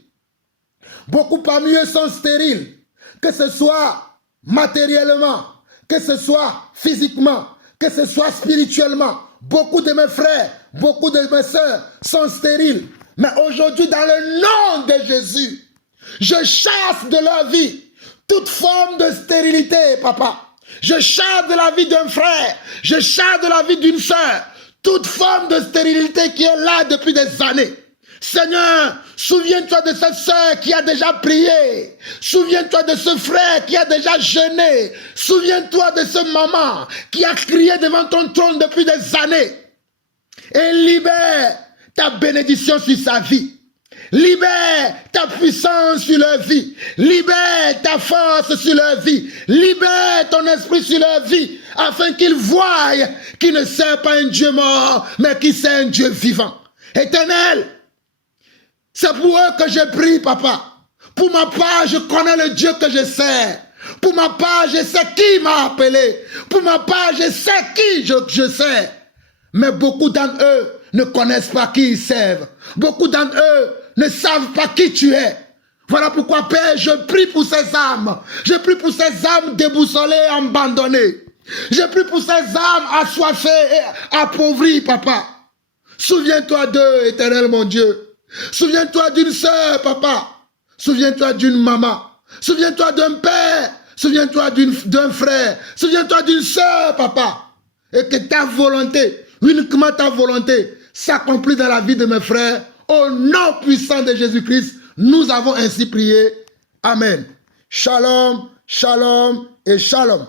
Beaucoup parmi eux sont stériles. Que ce soit matériellement, que ce soit physiquement, que ce soit spirituellement. Beaucoup de mes frères, beaucoup de mes sœurs sont stériles. Mais aujourd'hui, dans le nom de Jésus, je chasse de leur vie toute forme de stérilité, papa. Je chasse de la vie d'un frère, je chasse de la vie d'une sœur, toute forme de stérilité qui est là depuis des années. Seigneur, souviens-toi de cette sœur qui a déjà prié. Souviens-toi de ce frère qui a déjà jeûné. Souviens-toi de ce maman qui a crié devant ton trône depuis des années. Et libère ta bénédiction sur sa vie. Libère ta puissance sur leur vie. Libère ta force sur leur vie. Libère ton esprit sur leur vie. Afin qu'ils voient qu'ils ne servent pas un Dieu mort, mais qu'ils servent un Dieu vivant. Éternel, c'est pour eux que je prie, papa. Pour ma part, je connais le Dieu que je sers. Pour ma part, je sais qui m'a appelé. Pour ma part, je sais qui je sers. Mais beaucoup d'entre eux ne connaissent pas qui ils servent. Beaucoup d'entre eux ne savent pas qui tu es. Voilà pourquoi, Père, je prie pour ces âmes. Je prie pour ces âmes déboussolées et abandonnées. Je prie pour ces âmes assoiffées et appauvries, papa. Souviens-toi d'eux, Éternel mon Dieu. Souviens-toi d'une sœur, papa. Souviens-toi d'une maman. Souviens-toi d'un père. Souviens-toi d'un frère. Souviens-toi d'une sœur, papa. Et que ta volonté, uniquement ta volonté, s'accomplit dans la vie de mes frères. Au nom puissant de Jésus-Christ, nous avons ainsi prié. Amen. Shalom, shalom et shalom.